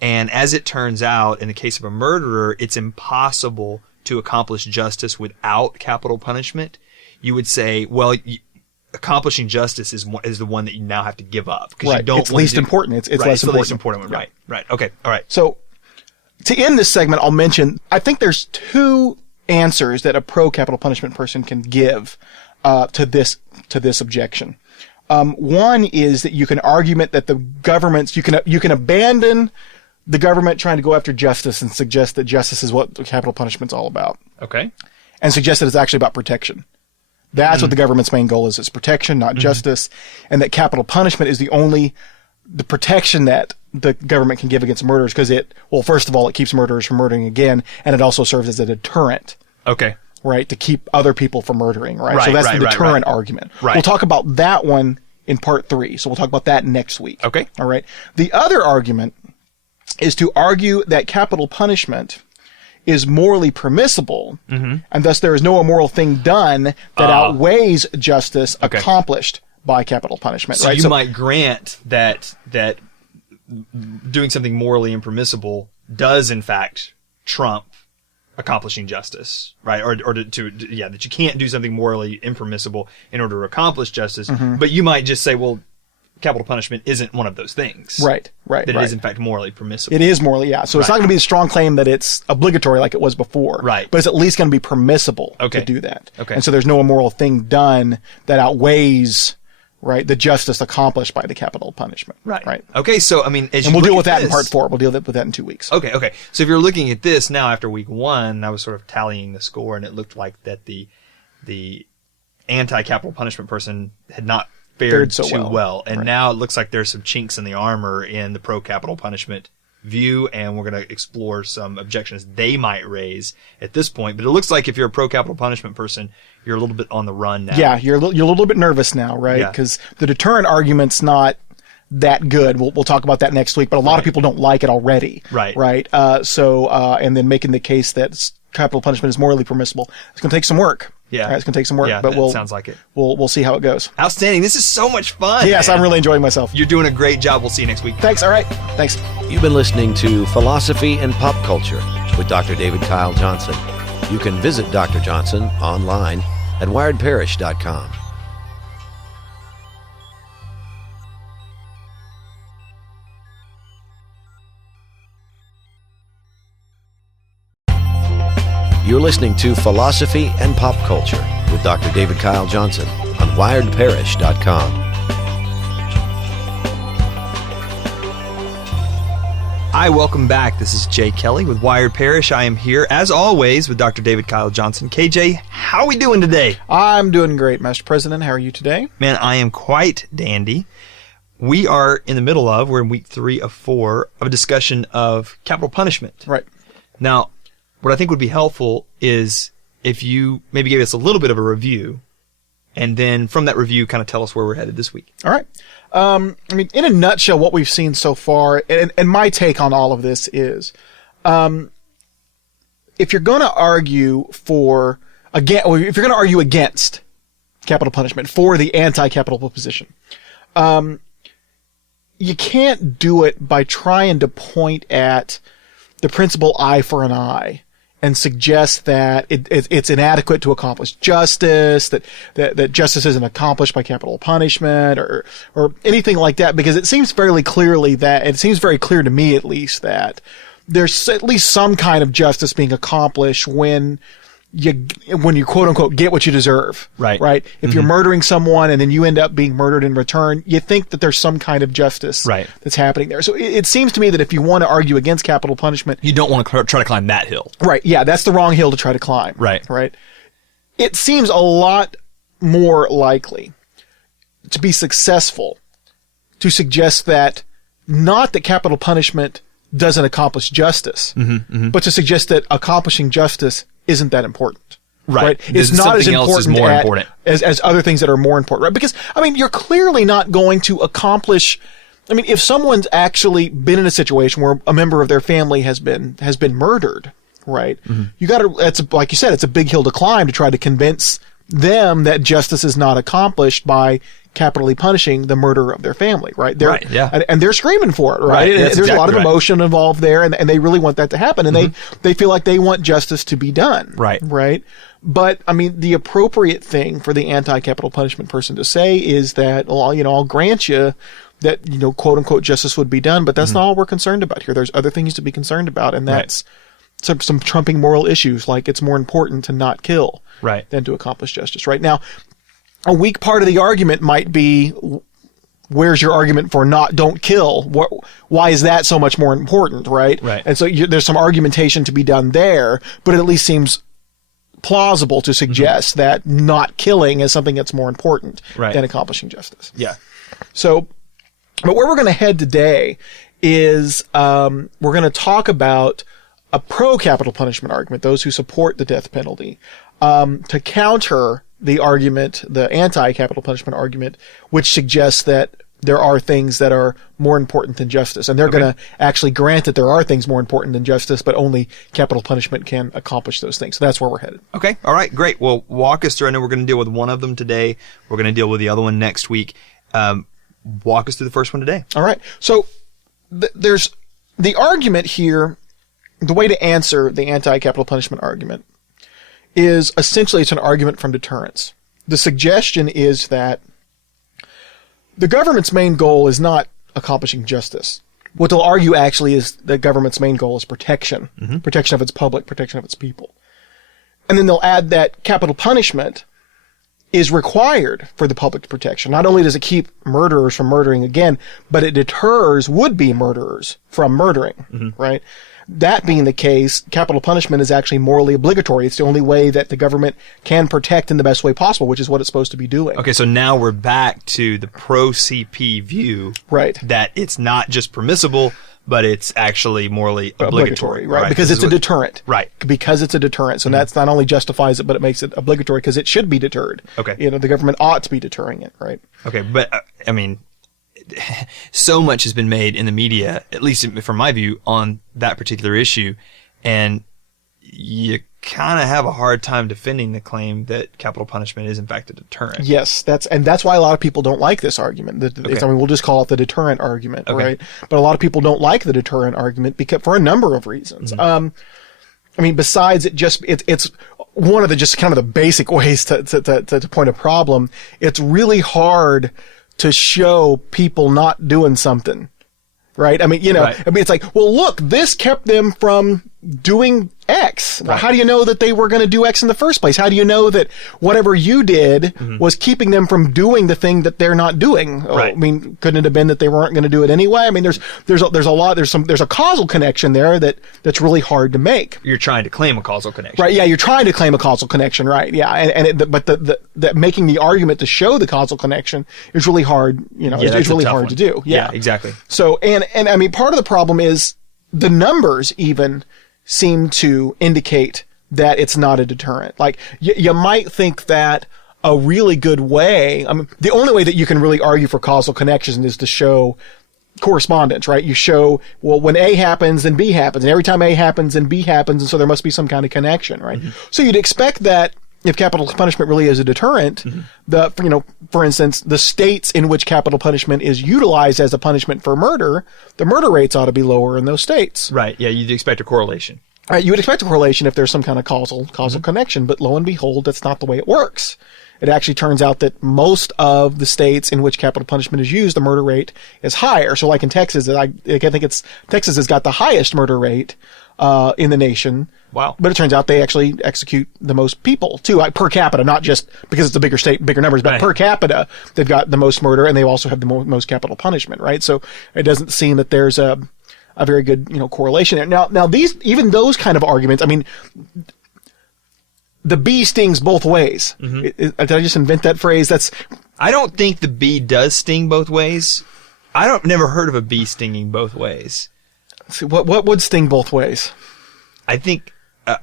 And as it turns out, in the case of a murderer, it's impossible to accomplish justice without capital punishment. You would say, well, accomplishing justice is the one that you now have to give up. Right. You don't it's least important. It's right, less it's the important. least important one. Right. Right. Okay. All right. So to end this segment, I'll mention, I think there's two answers that a pro-capital punishment person can give to this objection. One is that you can argument that the government's, you can abandon the government trying to go after justice and suggest that justice is what capital punishment's all about. Okay. And suggest that it's actually about protection. That's what the government's main goal is. It's protection, not justice. And that capital punishment is the protection that the government can give against murderers because first of all, it keeps murderers from murdering again, and it also serves as a deterrent. Okay. Right, to keep other people from murdering, right? So that's the deterrent argument. Right. We'll talk about that one in part 3. So we'll talk about that next week. Okay. All right. The other argument is to argue that capital punishment is morally permissible, and thus there is no immoral thing done that outweighs justice accomplished by capital punishment. So right? you might grant that doing something morally impermissible does in fact trump accomplishing justice, right? Or that you can't do something morally impermissible in order to accomplish justice. But you might just say, well, capital punishment isn't one of those things. Right. That it is in fact morally permissible. It is morally, yeah. So it's not going to be a strong claim that it's obligatory like it was before. Right. But it's at least going to be permissible to do that. Okay. And so there's no immoral thing done that outweighs, right, the justice accomplished by the capital punishment. Right. Okay, so, I mean, and we'll deal with that in part 4. We'll deal with that in 2 weeks. Okay. So if you're looking at this now after week 1, I was sort of tallying the score, and it looked like that the anti-capital punishment person had not fared so too well. And right. now it looks like there's some chinks in the armor in the pro-capital punishment view, and we're going to explore some objections they might raise at this point. But it looks like if you're a pro-capital punishment person, you're a little bit on the run now. Yeah, you're a little bit nervous now, right? Because the deterrent argument's not that good. We'll talk about that next week, but a lot of people don't like it already. Right. And then making the case that capital punishment is morally permissible, it's going to take some work. Yeah. Right, it's going to take some work, Yeah, but sounds like it. We'll see how it goes. Outstanding. This is so much fun. Yes, man. I'm really enjoying myself. You're doing a great job. We'll see you next week. Thanks. All right. Thanks. You've been listening to Philosophy and Pop Culture with Dr. David Kyle Johnson. You can visit Dr. Johnson online at wiredparish.com. You're listening to Philosophy and Pop Culture with Dr. David Kyle Johnson on wiredparish.com. Hi, welcome back. This is Jay Kelly with Wired Parish. I am here, as always, with Dr. David Kyle Johnson. KJ, how are we doing today? I'm doing great, Master President. How are you today? Man, I am quite dandy. We are in the middle of, we're in week 3 of 4, of a discussion of capital punishment. Right. Now, what I think would be helpful is if you maybe give us a little bit of a review, and then from that review, kind of tell us where we're headed this week. All right. In a nutshell, what we've seen so far, and my take on all of this is, if you're going to argue if you're going to argue against capital punishment for the anti-capital position, you can't do it by trying to point at the principle eye for an eye and suggest that it's inadequate to accomplish justice, that justice isn't accomplished by capital punishment or anything like that, because it seems very clear to me at least that there's at least some kind of justice being accomplished when you quote unquote get what you deserve. Right. If you're murdering someone and then you end up being murdered in return, you think that there's some kind of justice that's happening there. So it seems to me that if you want to argue against capital punishment, you don't want to try to climb that hill. Right. Yeah. That's the wrong hill to try to climb. Right. It seems a lot more likely to be successful to suggest that not that capital punishment doesn't accomplish justice, but to suggest that accomplishing justice isn't that important. Right. It's not as important as other things that are more important, right? Because, you're clearly not going to accomplish I mean, if someone's actually been in a situation where a member of their family has been murdered, right? You got to, like you said, it's a big hill to climb to try to convince them that justice is not accomplished by capitally punishing the murderer of their family, right? Right, yeah. And they're screaming for it, right? And there's a lot of emotion involved there, and they really want that to happen, and they feel like they want justice to be done. Right. Right? But, I mean, the appropriate thing for the anti-capital punishment person to say is that, well, I'll grant you that, quote unquote justice would be done, but that's not all we're concerned about here. There's other things to be concerned about, and that's some trumping moral issues, like it's more important to not kill than to accomplish justice. Right now, a weak part of the argument might be, where's your argument for don't kill? Why is that so much more important, right? And so there's some argumentation to be done there, but it at least seems plausible to suggest that not killing is something that's more important than accomplishing justice. Yeah. So, but where we're going to head today is we're going to talk about a pro-capital punishment argument, those who support the death penalty, to counter the argument, the anti-capital punishment argument, which suggests that there are things that are more important than justice. And they're going to actually grant that there are things more important than justice, but only capital punishment can accomplish those things. So that's where we're headed. Okay. All right. Great. Well, walk us through. I know we're going to deal with one of them today. We're going to deal with the other one next week. Walk us through the first one today. All right. So there's the argument here, the way to answer the anti-capital punishment argument is essentially it's an argument from deterrence. The suggestion is that the government's main goal is not accomplishing justice. What they'll argue actually is the government's main goal is protection, protection of its public, protection of its people. And then they'll add that capital punishment is required for the public protection. Not only does it keep murderers from murdering again, but it deters would-be murderers from murdering, right? That being the case, capital punishment is actually morally obligatory. It's the only way that the government can protect in the best way possible, which is what it's supposed to be doing. Okay, so now we're back to the pro-CP view. Right. That it's not just permissible, but it's actually morally obligatory. Right, because it's a deterrent. Right. Because it's a deterrent. So that's not only justifies it, but it makes it obligatory because it should be deterred. Okay. The government ought to be deterring it, right? Okay, but, I mean, so much has been made in the media, at least from my view, on that particular issue, and you kind of have a hard time defending the claim that capital punishment is in fact a deterrent. Yes, that's why a lot of people don't like this argument. I mean, we'll just call it the deterrent argument, right? But a lot of people don't like the deterrent argument because for a number of reasons. I mean, besides it's one of the just kind of the basic ways to point a problem. It's really hard to show people not doing something, right? I mean, it's like, well, look, this kept them from doing X. Right. How do you know that they were going to do X in the first place? How do you know that whatever you did was keeping them from doing the thing that they're not doing? Right. I mean, couldn't it have been that they weren't going to do it anyway? I mean, there's a causal connection there that's really hard to make. You're trying to claim a causal connection. Right. Yeah. You're trying to claim a causal connection. Right. Yeah. But the making the argument to show the causal connection is really hard. It's really hard to do. Yeah, exactly. So, and I mean, part of the problem is the numbers even seem to indicate that it's not a deterrent. Like, you might think that a really good way, I mean, the only way that you can really argue for causal connections is to show correspondence, right? You show, well, when A happens, then B happens, and every time A happens, then B happens, and so there must be some kind of connection, right? So you'd expect that if capital punishment really is a deterrent, for instance, the states in which capital punishment is utilized as a punishment for murder, the murder rates ought to be lower in those states. Right. Yeah. You'd expect a correlation. Right. You would expect a correlation if there's some kind of causal connection, but lo and behold, that's not the way it works. It actually turns out that most of the states in which capital punishment is used, the murder rate is higher. So like in Texas, I think Texas has got the highest murder rate in the nation. Wow. But it turns out they actually execute the most people too, like per capita, not just because it's a bigger state, bigger numbers, but per capita, they've got the most murder and they also have the most capital punishment, right? So it doesn't seem that there's a very good, correlation there. Now even those kind of arguments, I mean, the bee stings both ways. Did I just invent that phrase? I don't think the bee does sting both ways. Never heard of a bee stinging both ways. See, what would sting both ways? I think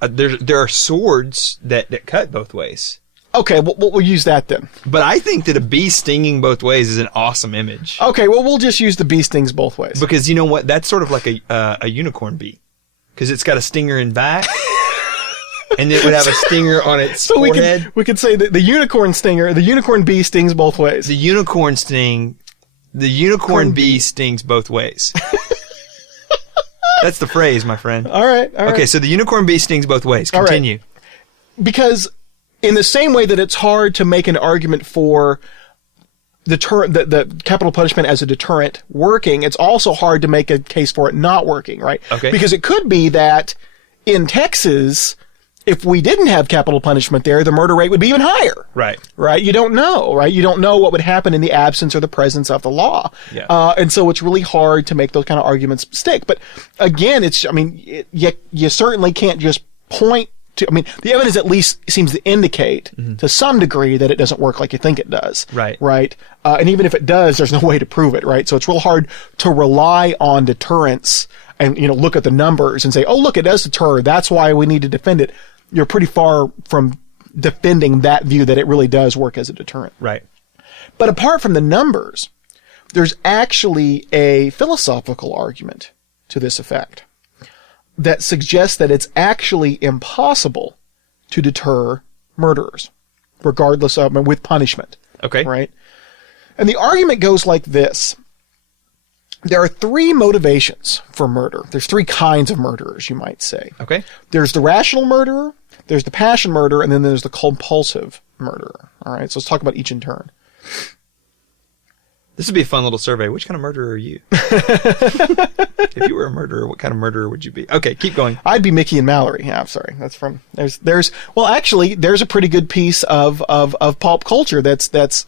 there are swords that cut both ways. Okay, we'll use that then. But I think that a bee stinging both ways is an awesome image. Okay, well, we'll just use the bee stings both ways. Because you know what? That's sort of like a unicorn bee. Because it's got a stinger in back. And it would have a stinger on its forehead. We could say that the unicorn bee stings both ways. The unicorn bee stings both ways. That's the phrase, my friend. All right. Okay, so the unicorn bee stings both ways. Continue. Because in the same way that it's hard to make an argument for the capital punishment as a deterrent working, it's also hard to make a case for it not working, right? Okay. Because it could be that in Texas, if we didn't have capital punishment there, the murder rate would be even higher. Right. Right? You don't know, right? You don't know what would happen in the absence or the presence of the law. Yeah. And so it's really hard to make those kind of arguments stick. But again, you certainly can't just point to, the evidence at least seems to indicate to some degree that it doesn't work like you think it does. Right. Right. And even if it does, there's no way to prove it, right? So it's real hard to rely on deterrence and, look at the numbers and say, oh, look, it does deter. That's why we need to defend it. You're pretty far from defending that view that it really does work as a deterrent. Right. But apart from the numbers, there's actually a philosophical argument to this effect that suggests that it's actually impossible to deter murderers, regardless of, with punishment. Okay. Right? And the argument goes like this. There are three motivations for murder. There's three kinds of murderers, you might say. Okay. There's the rational murderer, there's the passion murderer, and then there's the compulsive murderer. All right, so let's talk about each in turn. This would be a fun little survey. Which kind of murderer are you? If you were a murderer, what kind of murderer would you be? Okay, keep going. I'd be Mickey and Mallory. Yeah, I'm sorry. That's from there's a pretty good piece of pulp culture that's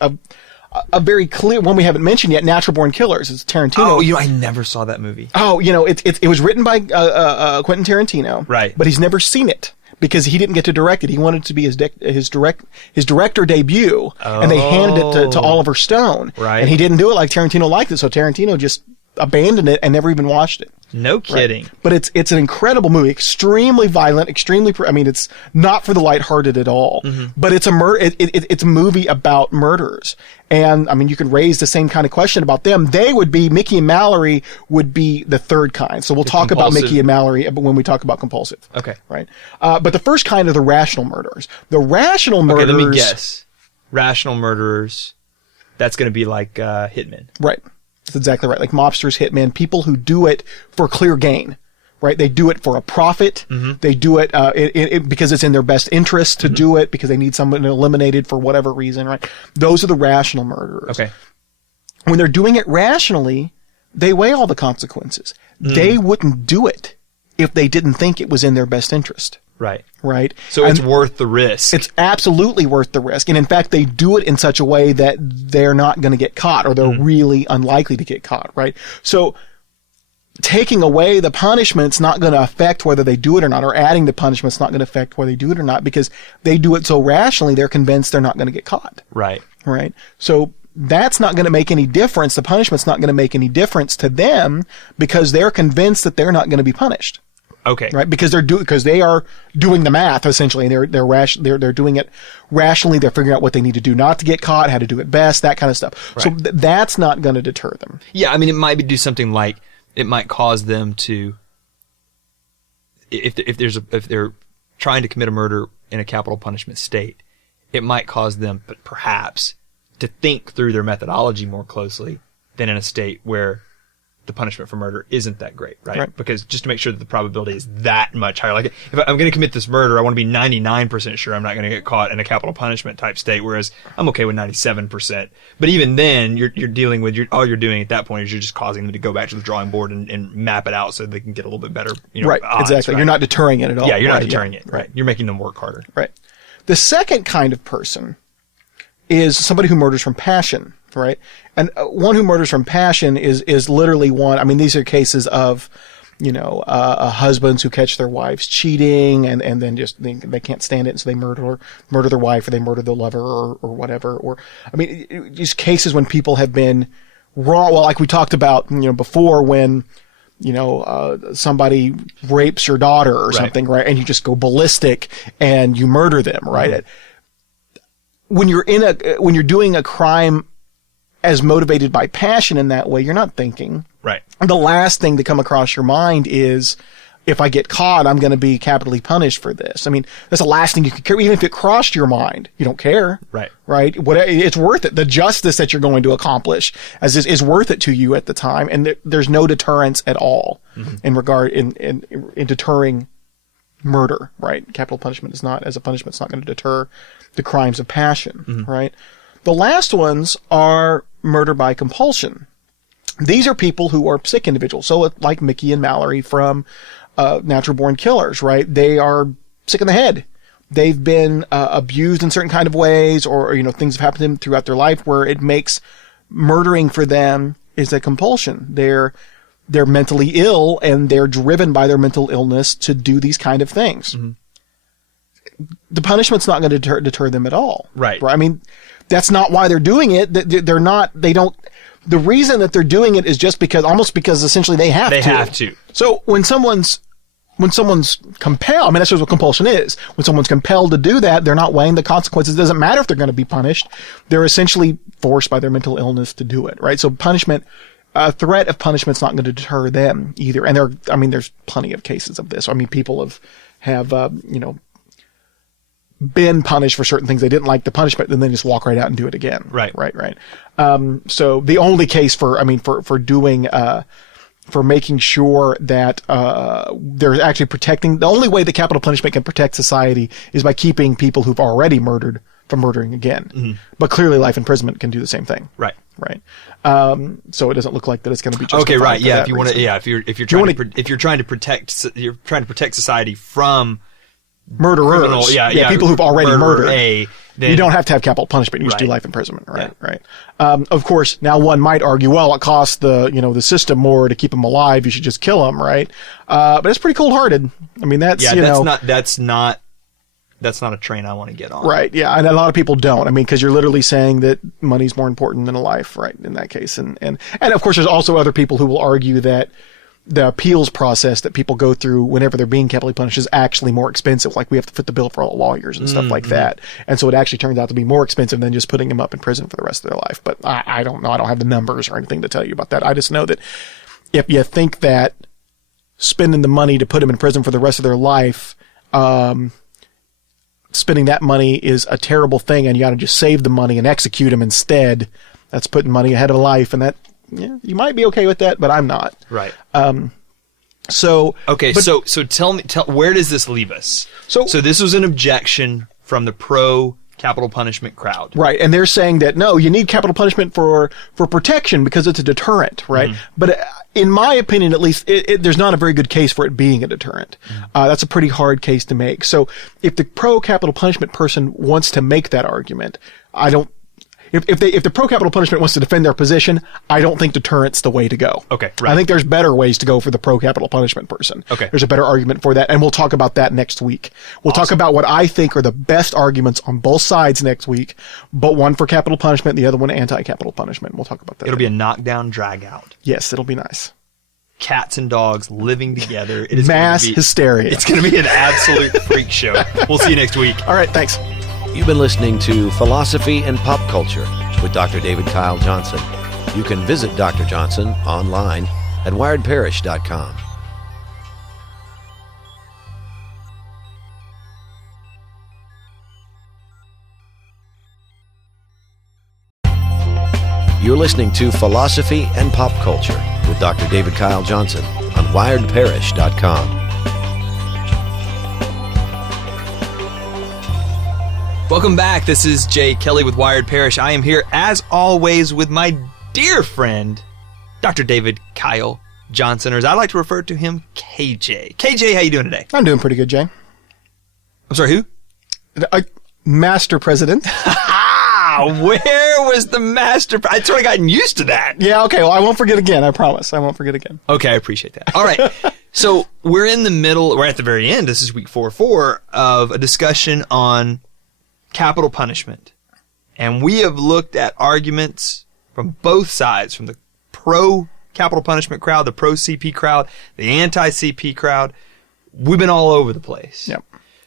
a very clear one we haven't mentioned yet. Natural Born Killers. It's Tarantino. Oh, I never saw that movie. Oh, it was written by Quentin Tarantino. Right. But he's never seen it because he didn't get to direct it. He wanted it to be his director debut, and they handed it to Oliver Stone. Right. And he didn't do it like Tarantino liked it, so Tarantino just abandoned it and never even watched it. No kidding. Right. But it's an incredible movie, extremely violent, it's not for the lighthearted at all. Mm-hmm. But it's it's a movie about murderers. And you could raise the same kind of question about them. They would be, Mickey and Mallory would be the third kind. So we'll talk about Mickey and Mallory when we talk about compulsive. Okay. Right. But the first kind are the rational murderers. The rational murderers. Okay, let me guess. Rational murderers. That's going to be like hitmen. Right. That's exactly right. Like mobsters, hitmen, people who do it for clear gain, right? They do it for a profit. Mm-hmm. They do it, because it's in their best interest to do it, because they need someone eliminated for whatever reason, right? Those are the rational murderers. Okay. When they're doing it rationally, they weigh all the consequences. They wouldn't do it if they didn't think it was in their best interest. Right. Right. So it's worth the risk. It's absolutely worth the risk. And in fact, they do it in such a way that they're not going to get caught, or they're really unlikely to get caught. Right. So taking away the punishment's not going to affect whether they do it or not, or adding the punishment's not going to affect whether they do it or not, because they do it so rationally, they're convinced they're not going to get caught. Right. Right. So that's not going to make any difference. The punishment's not going to make any difference to them because they're convinced that they're not going to be punished. Okay. Right, because they are doing the math essentially, and they're doing it rationally. They're figuring out what they need to do not to get caught, how to do it best, that kind of stuff. Right. So that's not going to deter them. Yeah, it might do something like it might cause them to, if they're trying to commit a murder in a capital punishment state, it might cause them perhaps to think through their methodology more closely than in a state where the punishment for murder isn't that great, right? Because just to make sure that the probability is that much higher. Like, if I'm going to commit this murder, I want to be 99% sure I'm not going to get caught in a capital punishment type state, whereas I'm okay with 97%. But even then, you're dealing with, all you're doing at that point is you're just causing them to go back to the drawing board and map it out so they can get a little bit better, right, odds, exactly. Right? You're not deterring it at all. Yeah, you're not deterring it, right? You're making them work harder. Right. The second kind of person is somebody who murders from passion. Right. And one who murders from passion is literally one. These are cases of, husbands who catch their wives cheating and then just they can't stand it. And so they murder their wife, or they murder the lover or whatever. Or, these cases when people have been wrong. Well, like we talked about, before when, somebody rapes your daughter or something, right? And you just go ballistic and you murder them, right? Mm-hmm. when you're doing a crime as motivated by passion in that way, you're not thinking. Right. The last thing to come across your mind is, if I get caught, I'm going to be capitally punished for this. I mean, that's the last thing you could care. Even if it crossed your mind, you don't care. Right. Right. It's worth it. The justice that you're going to accomplish is worth it to you at the time. And there's no deterrence at all in deterring murder. Right. Capital punishment is not, as a punishment, it's not going to deter the crimes of passion. Right. The last ones are murder by compulsion. These are people who are sick individuals. So like Mickey and Mallory from Natural Born Killers, right? They are sick in the head. They've been abused in certain kind of ways, or things have happened to them throughout their life where it makes murdering for them is a compulsion. They're mentally ill, and they're driven by their mental illness to do these kind of things. The punishment's not going to deter them at all. Right. I mean, that's not why they're doing it. The reason that they're doing it is just because essentially they have to. They have to. So when someone's compelled, I mean, that's just what compulsion is. When someone's compelled to do that, they're not weighing the consequences. It doesn't matter if they're going to be punished. They're essentially forced by their mental illness to do it, right? So a threat of punishment's not going to deter them either. And there's plenty of cases of this. I mean, people have been punished for certain things. They didn't like the punishment, then they just walk right out and do it again. Right. So the only case for making sure that they're actually protecting, the only way that capital punishment can protect society is by keeping people who've already murdered from murdering again. But clearly life imprisonment can do the same thing. Right. So it doesn't look like that it's going to be justified. Okay, right. Yeah, if you're trying to protect society from murderers, people who've already murdered. Then you don't have to have capital punishment. You just do life imprisonment, right? Yeah. Right. Of course, now one might argue, well, it costs the system more to keep them alive. You should just kill them, right? But it's pretty cold-hearted. I mean, that's not a train I want to get on. Right. Yeah, and a lot of people don't. I mean, because you're literally saying that money's more important than a life, right? In that case, and of course, there's also other people who will argue that the appeals process that people go through whenever they're being capitally punished is actually more expensive. Like we have to foot the bill for all the lawyers and stuff like that. And so it actually turns out to be more expensive than just putting them up in prison for the rest of their life. But I don't know. I don't have the numbers or anything to tell you about that. I just know that if you think that spending the money to put them in prison for the rest of their life, spending that money is a terrible thing and you got to just save the money and execute them instead, that's putting money ahead of life. And that, you might be okay with that, but I'm not. Right. So tell me, where does this leave us? So this was an objection from the pro capital punishment crowd. Right. And they're saying that, no, you need capital punishment for protection because it's a deterrent, right? But in my opinion, at least, there's not a very good case for it being a deterrent. That's a pretty hard case to make. So if the pro capital punishment person wants to make that argument, if the pro capital punishment wants to defend their position, I don't think deterrent's the way to go. Okay, right. I think there's better ways to go for the pro capital punishment person. Okay. There's a better argument for that, and we'll talk about that next week. We'll talk about what I think are the best arguments on both sides next week, but one for capital punishment, the other one anti-capital punishment. We'll talk about that. It'll be a knockdown, drag out. Yes, it'll be nice. Cats and dogs living together. It is mass hysteria. It's going to be an absolute freak show. We'll see you next week. All right, thanks. You've been listening to Philosophy and Pop Culture with Dr. David Kyle Johnson. You can visit Dr. Johnson online at wiredparish.com. You're listening to Philosophy and Pop Culture with Dr. David Kyle Johnson on wiredparish.com. Welcome back. This is Jay Kelly with Wired Parish. I am here, as always, with my dear friend, Dr. David Kyle Johnson, or as I like to refer to him, KJ. KJ, how you doing today? I'm doing pretty good, Jay. I'm sorry, who? Master President. Where was the master? I'd sort of gotten used to that. Yeah, okay. Well, I won't forget again. I promise. I won't forget again. Okay, I appreciate that. All right. So we're at the very end. This is week 4 of a discussion on capital punishment. And we have looked at arguments from both sides, from the pro-capital punishment crowd, the pro-CP crowd, the anti-CP crowd. We've been all over the place. Yep.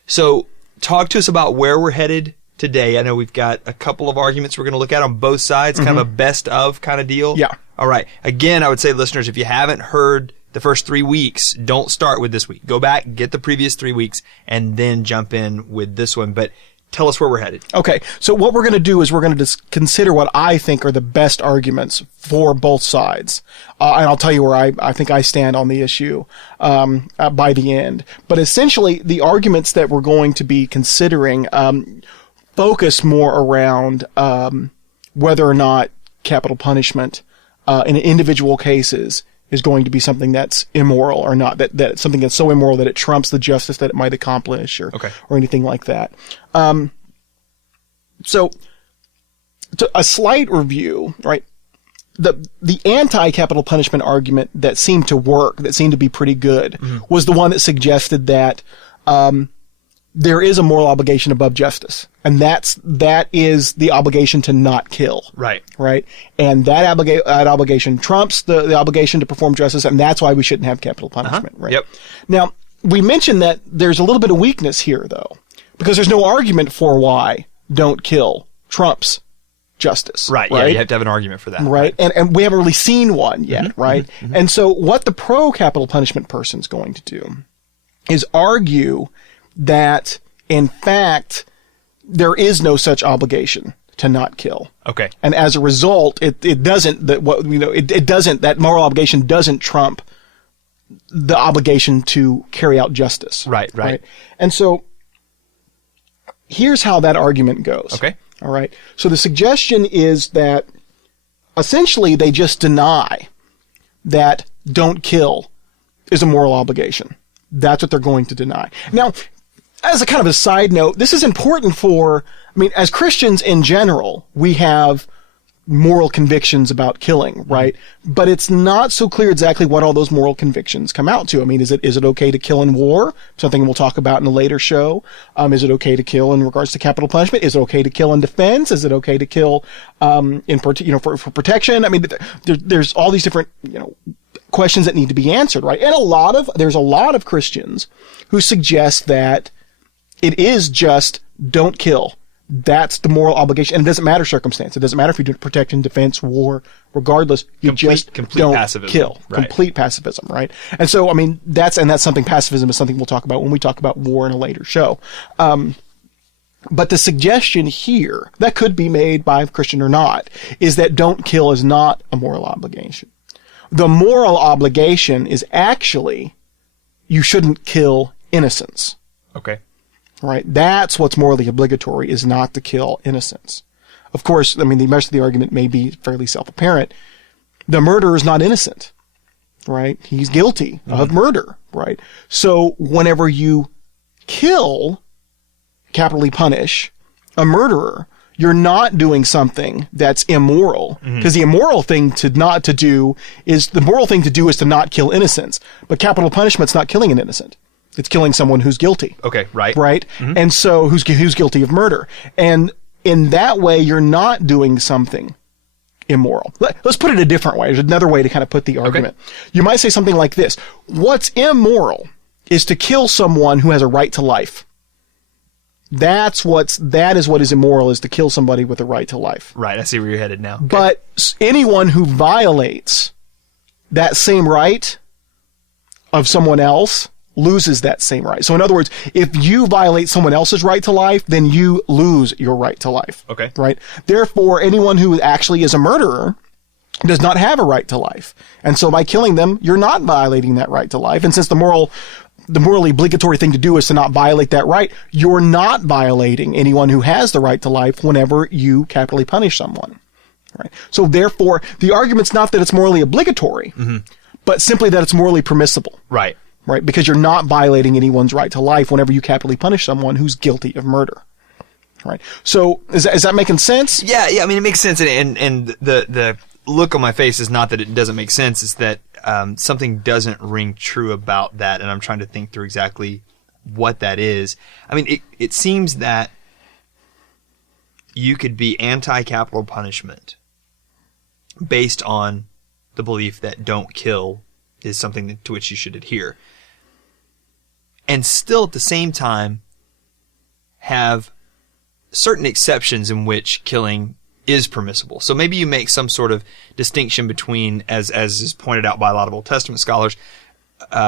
So talk to us about where we're headed today. I know we've got a couple of arguments we're going to look at on both sides, kind of a best of kind of deal. Yeah. All right. Again, I would say, listeners, if you haven't heard the first 3 weeks, don't start with this week. Go back, get the previous 3 weeks, and then jump in with this one. But tell us where we're headed. Okay, so what we're going to do is we're going to consider what I think are the best arguments for both sides. And I'll tell you where I think I stand on the issue by the end. But essentially, the arguments that we're going to be considering focus more around whether or not capital punishment in individual cases is going to be something that's immoral or not, that it's something that's so immoral that it trumps the justice that it might accomplish or anything like that. So to a slight review, right? The anti-capital punishment argument that seemed to work, that seemed to be pretty good, was the one that suggested that there is a moral obligation above justice, and that is the obligation to not kill. Right. Right. And that obligation trumps the obligation to perform justice, and that's why we shouldn't have capital punishment. Right. Yep. Now, we mentioned that there's a little bit of weakness here, though, because there's no argument for why don't kill trumps justice. Right. Yeah, you have to have an argument for that. Right. And we haven't really seen one yet. Right. And so what the pro-capital punishment person's going to do is argue that, in fact, there is no such obligation to not kill. Okay. And as a result, it doesn't, that moral obligation doesn't trump the obligation to carry out justice. Right. And so here's how that argument goes. Okay. All right. So the suggestion is that essentially they just deny that don't kill is a moral obligation. That's what they're going to deny. Now, as a kind of a side note, this is important as Christians in general, we have moral convictions about killing, right? But it's not so clear exactly what all those moral convictions come out to. I mean, is it okay to kill in war? Something we'll talk about in a later show. Is it okay to kill in regards to capital punishment? Is it okay to kill in defense? Is it okay to kill, for protection? I mean, there's all these different, questions that need to be answered, right? And there's a lot of Christians who suggest that it is just don't kill. That's the moral obligation. And it doesn't matter circumstance. It doesn't matter if you do protection, defense, war, regardless. You just don't pacifism. kill. Right. Complete pacifism, right? And so, that's something, pacifism is something we'll talk about when we talk about war in a later show. But the suggestion here, that could be made by a Christian or not, is that don't kill is not a moral obligation. The moral obligation is actually you shouldn't kill innocents. Okay. Right? That's what's morally obligatory, is not to kill innocents. Of course, the rest of the argument may be fairly self-apparent. The murderer is not innocent. Right? He's guilty of murder. Right? So whenever you kill, capitally punish, a murderer, you're not doing something that's immoral, because the moral thing to not do is to not kill innocents. But capital punishment's not killing an innocent. It's killing someone who's guilty. Okay, right. Right? And so who's guilty of murder. And in that way, you're not doing something immoral. Let's put it a different way. There's another way to kind of put the argument. Okay. You might say something like this. What's immoral is to kill someone who has a right to life. That is what is immoral, is to kill somebody with a right to life. Right, I see where you're headed now. Okay. But anyone who violates that same right of someone else loses that same right. So in other words, if you violate someone else's right to life, then you lose your right to life. Okay. Right? Therefore, anyone who actually is a murderer does not have a right to life. And so by killing them, you're not violating that right to life. And since the morally obligatory thing to do is to not violate that right, you're not violating anyone who has the right to life whenever you capitally punish someone. Right? So therefore, the argument's not that it's morally obligatory, but simply that it's morally permissible. Right. Right? Because you're not violating anyone's right to life whenever you capitally punish someone who's guilty of murder. Right? So is that making sense? Yeah, it makes sense. And the look on my face is not that it doesn't make sense, it's that something doesn't ring true about that, and I'm trying to think through exactly what that is. It seems that you could be anti-capital punishment based on the belief that don't kill is something to which you should adhere, and still at the same time have certain exceptions in which killing is permissible. So maybe you make some sort of distinction between, as is pointed out by a lot of Old Testament scholars,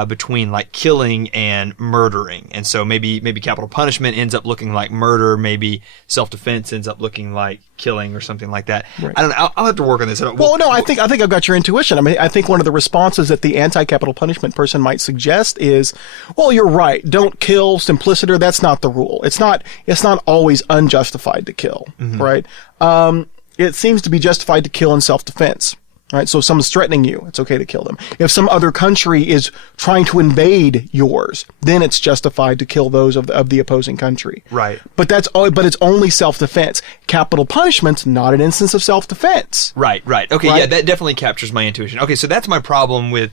between like killing and murdering. And so maybe capital punishment ends up looking like murder, maybe self-defense ends up looking like killing or something like that. Right. I don't know. I'll have to work on this. Well, no, I think I've got your intuition. I mean, I think one of the responses that the anti-capital punishment person might suggest is, well, you're right. Don't kill simpliciter. That's not the rule. It's not always unjustified to kill, right? It seems to be justified to kill in self-defense. Right, so if someone's threatening you, it's okay to kill them. If some other country is trying to invade yours, then it's justified to kill those of the opposing country. Right. But it's only self-defense. Capital punishment's not an instance of self-defense. Right. Okay, Right? yeah, that definitely captures my intuition. Okay, so that's my problem with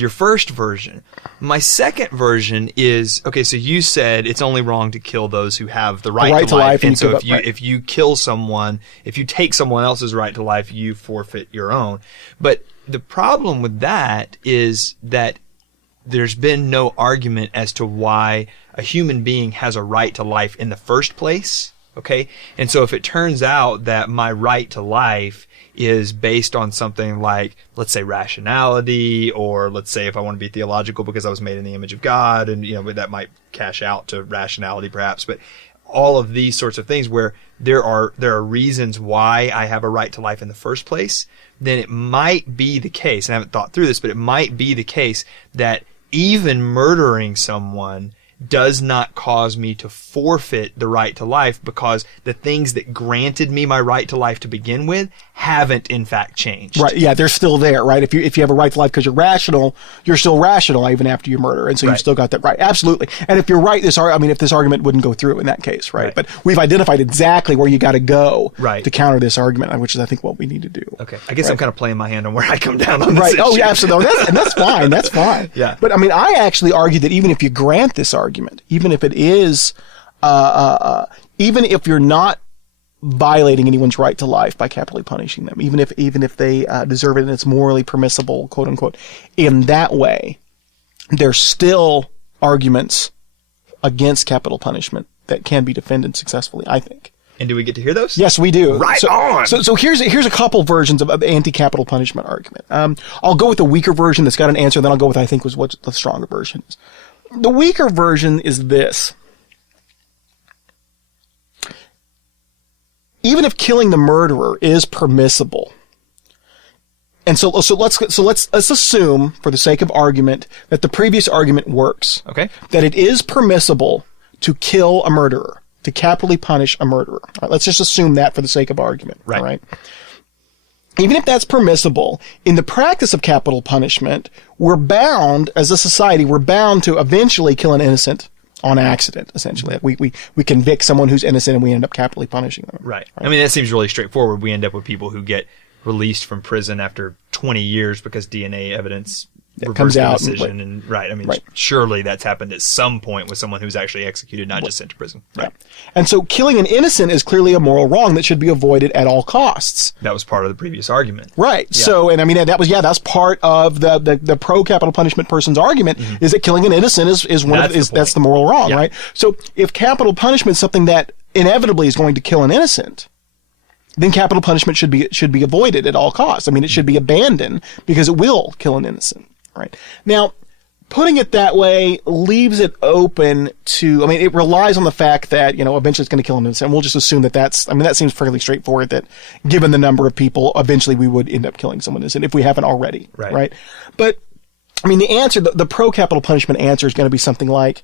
your first version. My second version is, okay, so you said it's only wrong to kill those who have the right to life. And so if you kill someone, if you take someone else's right to life, you forfeit your own. But the problem with that is that there's been no argument as to why a human being has a right to life in the first place. Okay? And so if it turns out that my right to life is based on something like, let's say, rationality, or let's say if I want to be theological because I was made in the image of God, and that might cash out to rationality perhaps, but all of these sorts of things where there are reasons why I have a right to life in the first place, then it might be the case, and I haven't thought through this, but it might be the case that even murdering someone does not cause me to forfeit the right to life, because the things that granted me my right to life to begin with haven't in fact changed. Right. Yeah, they're still there, right? If you have a right to life because you're rational, you're still rational even after you murder, and so you've still got that right. Absolutely. And if you're right, if this argument wouldn't go through in that case, right? But we've identified exactly where you got to go to counter this argument, which is I think what we need to do. Okay. I guess I'm kind of playing my hand on where I come down on this Right. issue. Oh, yeah, absolutely. That's fine. That's fine. Yeah. But I actually argue that even if you grant this argument, even if it is, even if you're not violating anyone's right to life by capitally punishing them, even if they deserve it and it's morally permissible, quote unquote, in that way, there's still arguments against capital punishment that can be defended successfully, I think. And do we get to hear those? Yes, we do. Right on. So here's a couple versions of the anti-capital punishment argument. I'll go with the weaker version that's got an answer, then I'll go with I think was what the stronger version is. The weaker version is this. Even if killing the murderer is permissible, and so let's assume, for the sake of argument, that the previous argument works. Okay. That it is permissible to kill a murderer, to capitally punish a murderer. All right, let's just assume that for the sake of argument. Right. All right. Even if that's permissible, in the practice of capital punishment, we're bound, as a society, to eventually kill an innocent on accident, essentially. We convict someone who's innocent and we end up capitally punishing them. Right. I mean, that seems really straightforward. We end up with people who get released from prison after 20 years because DNA evidence comes out. Surely that's happened at some point with someone who's actually executed, not just sent to prison. Right. Yeah. And so killing an innocent is clearly a moral wrong that should be avoided at all costs. That was part of the previous argument. Right. Yeah. So, and I mean, that's part of the pro-capital punishment person's argument, is that killing an innocent that's the moral wrong, right? So if capital punishment is something that inevitably is going to kill an innocent, then capital punishment should be avoided at all costs. I mean, it should be abandoned because it will kill an innocent. Right. Now, putting it that way leaves it open to, it relies on the fact that, eventually it's going to kill an innocent. And we'll just assume that seems fairly straightforward, that given the number of people, eventually we would end up killing someone innocent if we haven't already. Right. But, the answer, the pro-capital punishment answer is going to be something like,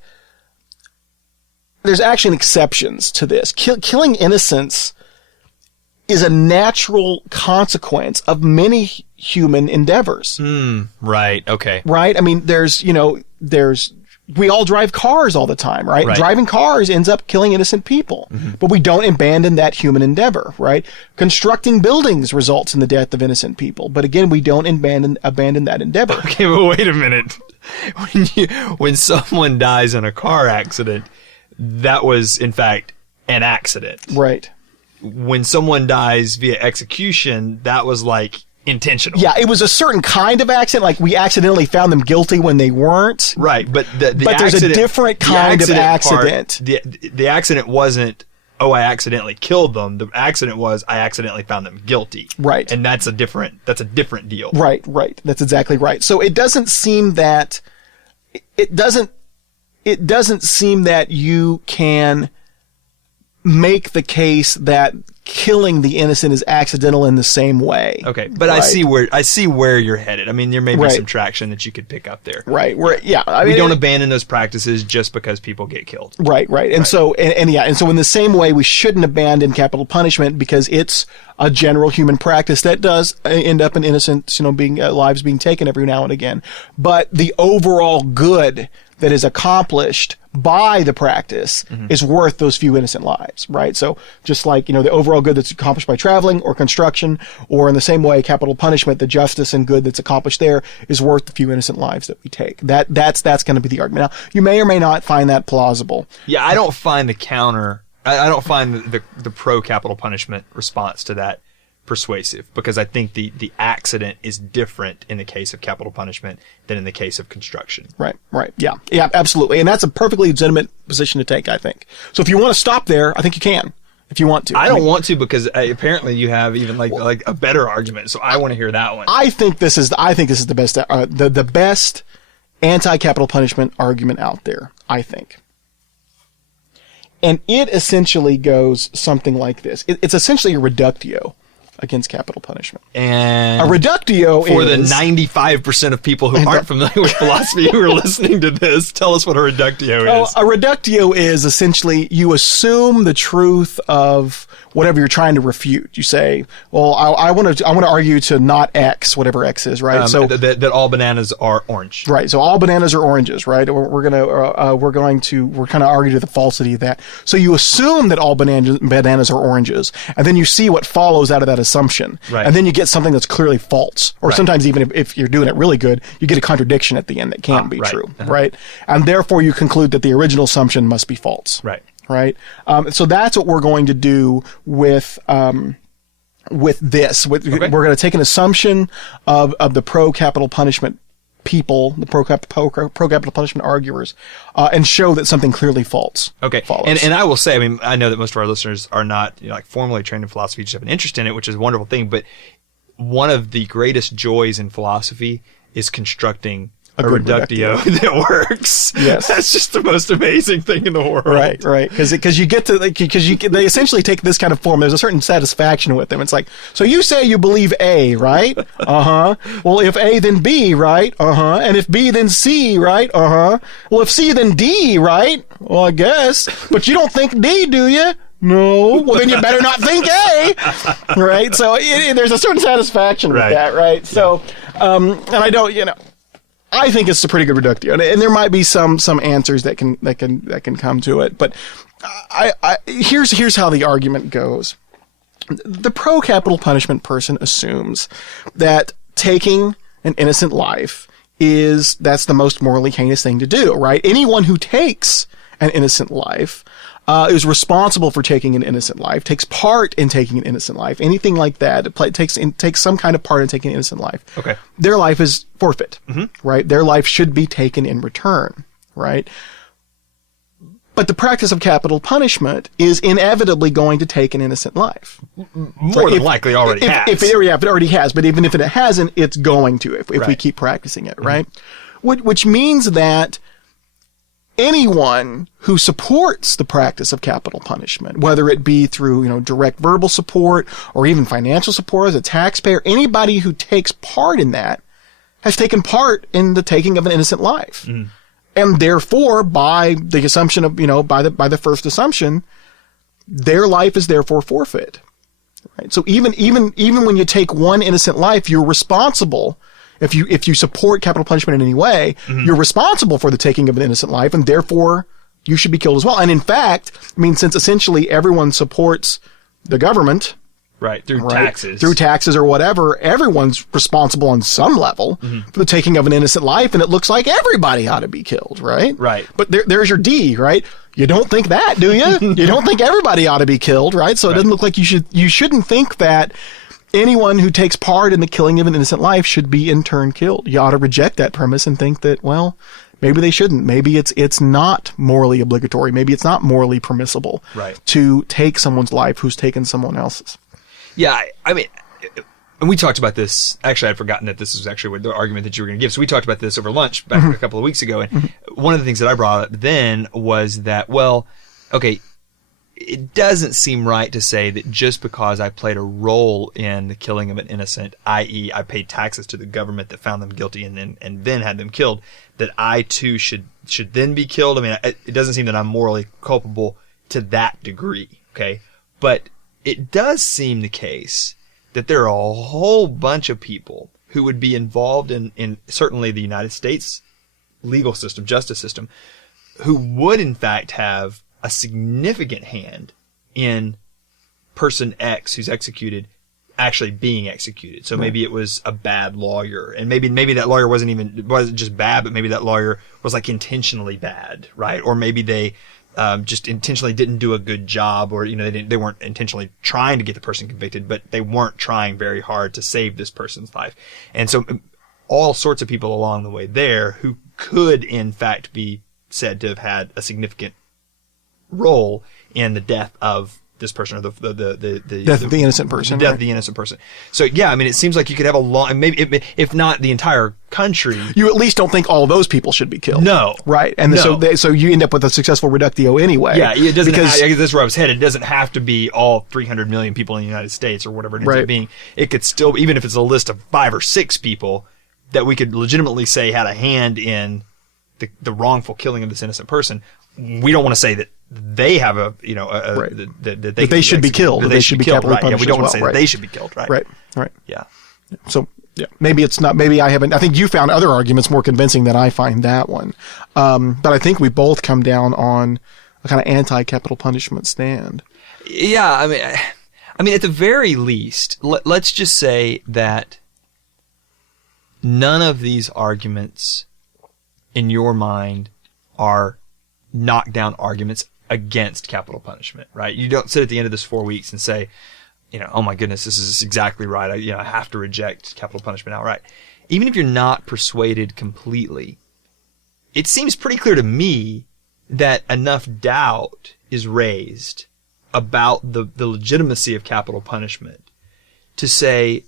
there's actually exceptions to this. Killing innocents is a natural consequence of many human endeavors. Right. Okay. Right? We all drive cars all the time, right? Driving cars ends up killing innocent people, but we don't abandon that human endeavor, right? Constructing buildings results in the death of innocent people, but again, we don't abandon that endeavor. Okay, but wait a minute. When someone dies in a car accident, that was in fact an accident. Right. When someone dies via execution, that was like intentional. Yeah, it was a certain kind of accident. Like we accidentally found them guilty when they weren't. Right, but there's a different kind of accident. The accident wasn't oh, I accidentally killed them. The accident was I accidentally found them guilty. Right. And that's a different deal. Right. That's exactly right. So it doesn't seem that you can make the case that killing the innocent is accidental in the same way. Okay, but right? I see where you're headed. I mean, there may be Right. some traction that you could pick up there. Right. I We mean, don't abandon those practices just because people get killed. Right. And so, and so in the same way, we shouldn't abandon capital punishment because it's a general human practice that does end up in innocent, lives being taken every now and again. But the overall good that is accomplished by the practice is worth those few innocent lives, right? So just like, the overall good that's accomplished by traveling or construction, or in the same way, capital punishment, the justice and good that's accomplished there is worth the few innocent lives that we take. That's going to be the argument. Now, you may or may not find that plausible. Yeah, I don't find I don't find the pro capital punishment response to that persuasive, because I think the accident is different in the case of capital punishment than in the case of construction. Right. Yeah, absolutely. And that's a perfectly legitimate position to take, I think. So if you want to stop there, I think you can, if you want to. I don't want to, because apparently you have even like a better argument. So I want to hear that one. I think this is the best, the best anti-capital punishment argument out there, I think. And it essentially goes something like this. It's essentially a reductio against capital punishment. And a reductio for is... the 95% of people who aren't familiar with philosophy who are listening to this, tell us what a reductio is. A reductio is essentially you assume the truth of whatever you're trying to refute. You say, well, I want to argue to not X, whatever X is, right? So that all bananas are orange. Right. So all bananas are oranges, right? We're going to argue to the falsity of that. So you assume that all bananas are oranges, and then you see what follows out of that assumption. Right. And then you get something that's clearly false. Or sometimes even if you're doing it really good, you get a contradiction at the end that can't be true. Right. And therefore you conclude that the original assumption must be false. Right. So that's what we're going to do with this. We're going to take an assumption of the pro-capital punishment people, the pro-capital punishment arguers, and show that something clearly false. Okay. Follows. And I will say, I mean, I know that most of our listeners are not formally trained in philosophy, just have an interest in it, which is a wonderful thing. But one of the greatest joys in philosophy is constructing a reductio that works. Yes. That's just the most amazing thing in the world. Right. Because they essentially take this kind of form. There's a certain satisfaction with them. It's like, so you say you believe A, right? Well, if A, then B, right? And if B, then C, right? Well, if C, then D, right? Well, I guess. But you don't think D, do you? No. Well, then you better not think A, right? So there's a certain satisfaction with that, right? So, and I don't, I think it's a pretty good reductio, and there might be some answers that can come to it. But here's how the argument goes. The pro-capital punishment person assumes that taking an innocent life that's the most morally heinous thing to do, right? Anyone who takes an innocent life is responsible for taking an innocent life, takes part in taking an innocent life, anything like that, takes some kind of part in taking an innocent life. Okay. Their life is forfeit, right? Their life should be taken in return, right? But the practice of capital punishment is inevitably going to take an innocent life. More than likely already has. If it already has, but even if it hasn't, it's going to if we keep practicing it, right? Which means that anyone who supports the practice of capital punishment, whether it be through, direct verbal support or even financial support as a taxpayer, anybody who takes part in that has taken part in the taking of an innocent life. And therefore, by the assumption of, by the first assumption, their life is therefore forfeit. Right? So even when you take one innocent life, you're responsible. If you support capital punishment in any way, you're responsible for the taking of an innocent life, and therefore you should be killed as well. And in fact, since essentially everyone supports the government, through taxes or whatever, everyone's responsible on some level for the taking of an innocent life, and it looks like everybody ought to be killed, right? Right. But there's your D, right? You don't think that, do you? You don't think everybody ought to be killed, right? So it doesn't look like you shouldn't think that anyone who takes part in the killing of an innocent life should be in turn killed. You ought to reject that premise and think that, well, Maybe they shouldn't. Maybe it's not morally obligatory. Maybe it's not morally permissible Right. to take someone's life who's taken someone else's. Yeah, I mean, and we talked about this. Actually, I'd forgotten that this was actually the argument that you were going to give. So we talked about this over lunch back a couple of weeks ago. And one of the things that I brought up then was that, well, okay, it doesn't seem right to say that just because I played a role in the killing of an innocent, i.e., I paid taxes to the government that found them guilty and then had them killed, that I too should then be killed. I mean, it doesn't seem that I'm morally culpable to that degree. Okay, but it does seem the case that there are a whole bunch of people who would be involved in certainly the United States legal system, justice system, who would in fact have a significant hand in person X who's executed actually being executed. So maybe it was a bad lawyer, and maybe that lawyer wasn't just bad, but maybe that lawyer was like intentionally bad, right? Or maybe they just intentionally didn't do a good job, or they weren't intentionally trying to get the person convicted, but they weren't trying very hard to save this person's life. And so all sorts of people along the way there who could in fact be said to have had a significant role in the death of this person, or the Death of the innocent person. The death right? of the innocent person. So yeah, I mean, it seems like you could have a long, maybe if not the entire country. You at least don't think all of those people should be killed. No. Right. And No. so you end up with a successful reductio anyway. Yeah, it doesn't. Because, I guess that's where I was headed. It doesn't have to be all 300 million people in the United States or whatever it ends Right. up being. It could still, even if it's a list of 5 or 6 people that we could legitimately say had a hand in the wrongful killing of this innocent person. We don't want to say that they have a Right. that they should be killed, That that they should be capitally right? Yeah, we punished don't as want to say well, that right. they should be killed, right? right. Right. Yeah. So yeah, maybe it's not. Maybe I think you found other arguments more convincing than I find that one. But I think we both come down on a kind of anti-capital punishment stand. Yeah, I mean, at the very least, let's just say that none of these arguments, in your mind, are knockdown arguments against capital punishment, right? You don't sit at the end of this 4 weeks and say, oh my goodness, this is exactly right. I have to reject capital punishment outright. Even if you're not persuaded completely, it seems pretty clear to me that enough doubt is raised about the legitimacy of capital punishment to say,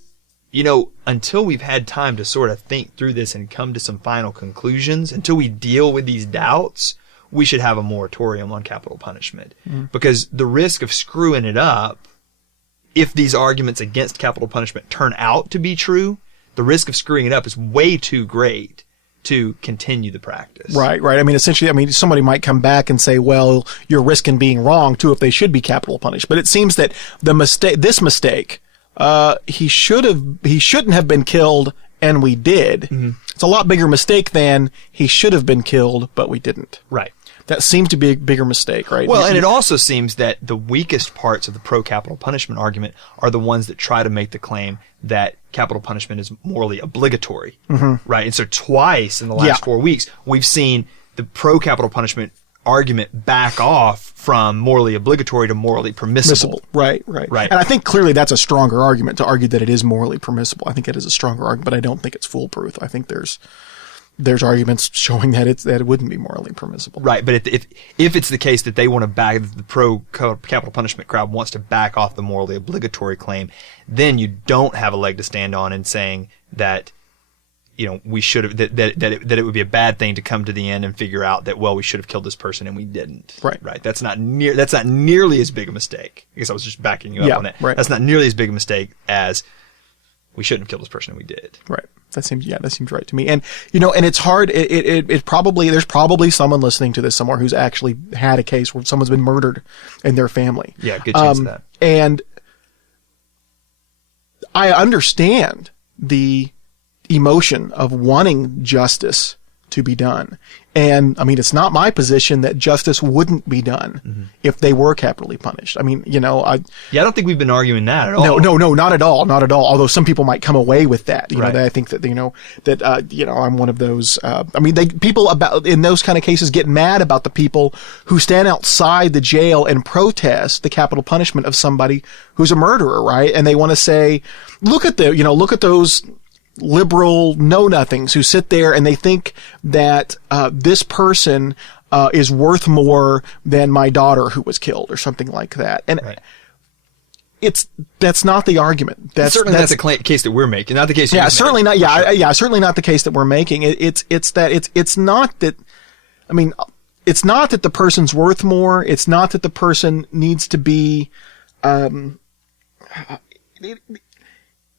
until we've had time to sort of think through this and come to some final conclusions, until we deal with these doubts, we should have a moratorium on capital punishment. Because the risk of screwing it up, if these arguments against capital punishment turn out to be true, the risk of screwing it up is way too great to continue the practice. Right. I mean, essentially, somebody might come back and say, well, you're risking being wrong too if they should be capital punished. But it seems that this mistake, he shouldn't have been killed, and we did. Mm-hmm. It's a lot bigger mistake than he should have been killed, but we didn't. Right. That seems to be a bigger mistake, right? Well, and it also seems that the weakest parts of the pro-capital punishment argument are the ones that try to make the claim that capital punishment is morally obligatory, right? And so twice in the last 4 weeks, we've seen the pro-capital punishment argument back off from morally obligatory to morally permissible. Right. And I think clearly that's a stronger argument to argue that it is morally permissible. I think it is a stronger argument, but I don't think it's foolproof. I think there's arguments showing that it wouldn't be morally permissible. Right, but if it's the case that they want to back, the pro-capital punishment crowd wants to back off the morally obligatory claim, then you don't have a leg to stand on in saying that, we should have, that it would be a bad thing to come to the end and figure out that, well, we should have killed this person and we didn't. Right. That's not nearly as big a mistake. I guess I was just backing you up on it. Right. That's not nearly as big a mistake as we shouldn't have killed this person and we did. Right. That seems right to me. And, and it's hard. There's probably someone listening to this somewhere who's actually had a case where someone's been murdered in their family. Yeah, good chance of that. And I understand the emotion of wanting justice to be done. And it's not my position that justice wouldn't be done if they were capitally punished. I don't think we've been arguing that at all. No, not at all. Not at all. Although some people might come away with that. Right. I think that, I'm one of those, people in those kind of cases get mad about the people who stand outside the jail and protest the capital punishment of somebody who's a murderer, right? And they want to say, look at those liberal know-nothings who sit there and they think that this person is worth more than my daughter who was killed or something like that. And Right. that's not the argument. That's Certainly not the case that we're making, not the case. yeah, certainly not. Yeah, certainly not the case that we're making. It's not that. I mean, it's not that the person's worth more. It's not that the person needs to be.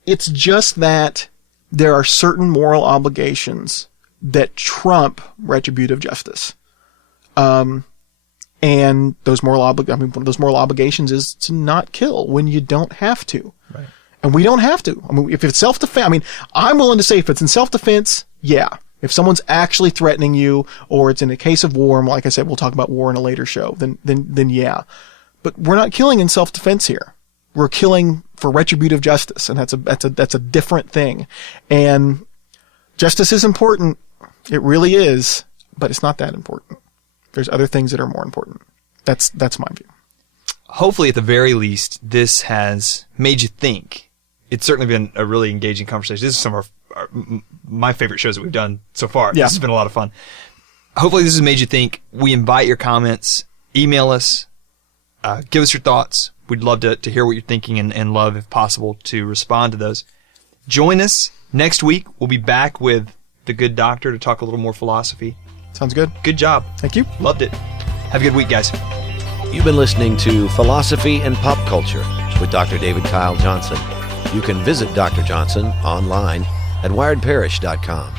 It's just that there are certain moral obligations that trump retributive justice. And those moral one of those moral obligations is to not kill when you don't have to. Right. And we don't have to. I mean, if it's self-defense, I mean, I'm willing to say if it's in self-defense, yeah. If someone's actually threatening you, or it's in a case of war, and like I said, we'll talk about war in a later show, then yeah. But we're not killing in self-defense here. We're killing for retributive justice, and that's a different thing. And justice is important. It really is, but it's not that important. There's other things that are more important. That's my view. Hopefully, at the very least, this has made you think. It's certainly been a really engaging conversation. This is some of my favorite shows that we've done so far. Yeah. This has been a lot of fun. Hopefully, this has made you think. We invite your comments. Email us. Give us your thoughts. We'd love to hear what you're thinking and love, if possible, to respond to those. Join us next week. We'll be back with the good doctor to talk a little more philosophy. Sounds good. Good job. Thank you. Loved it. Have a good week, guys. You've been listening to Philosophy and Pop Culture with Dr. David Kyle Johnson. You can visit Dr. Johnson online at wiredparish.com.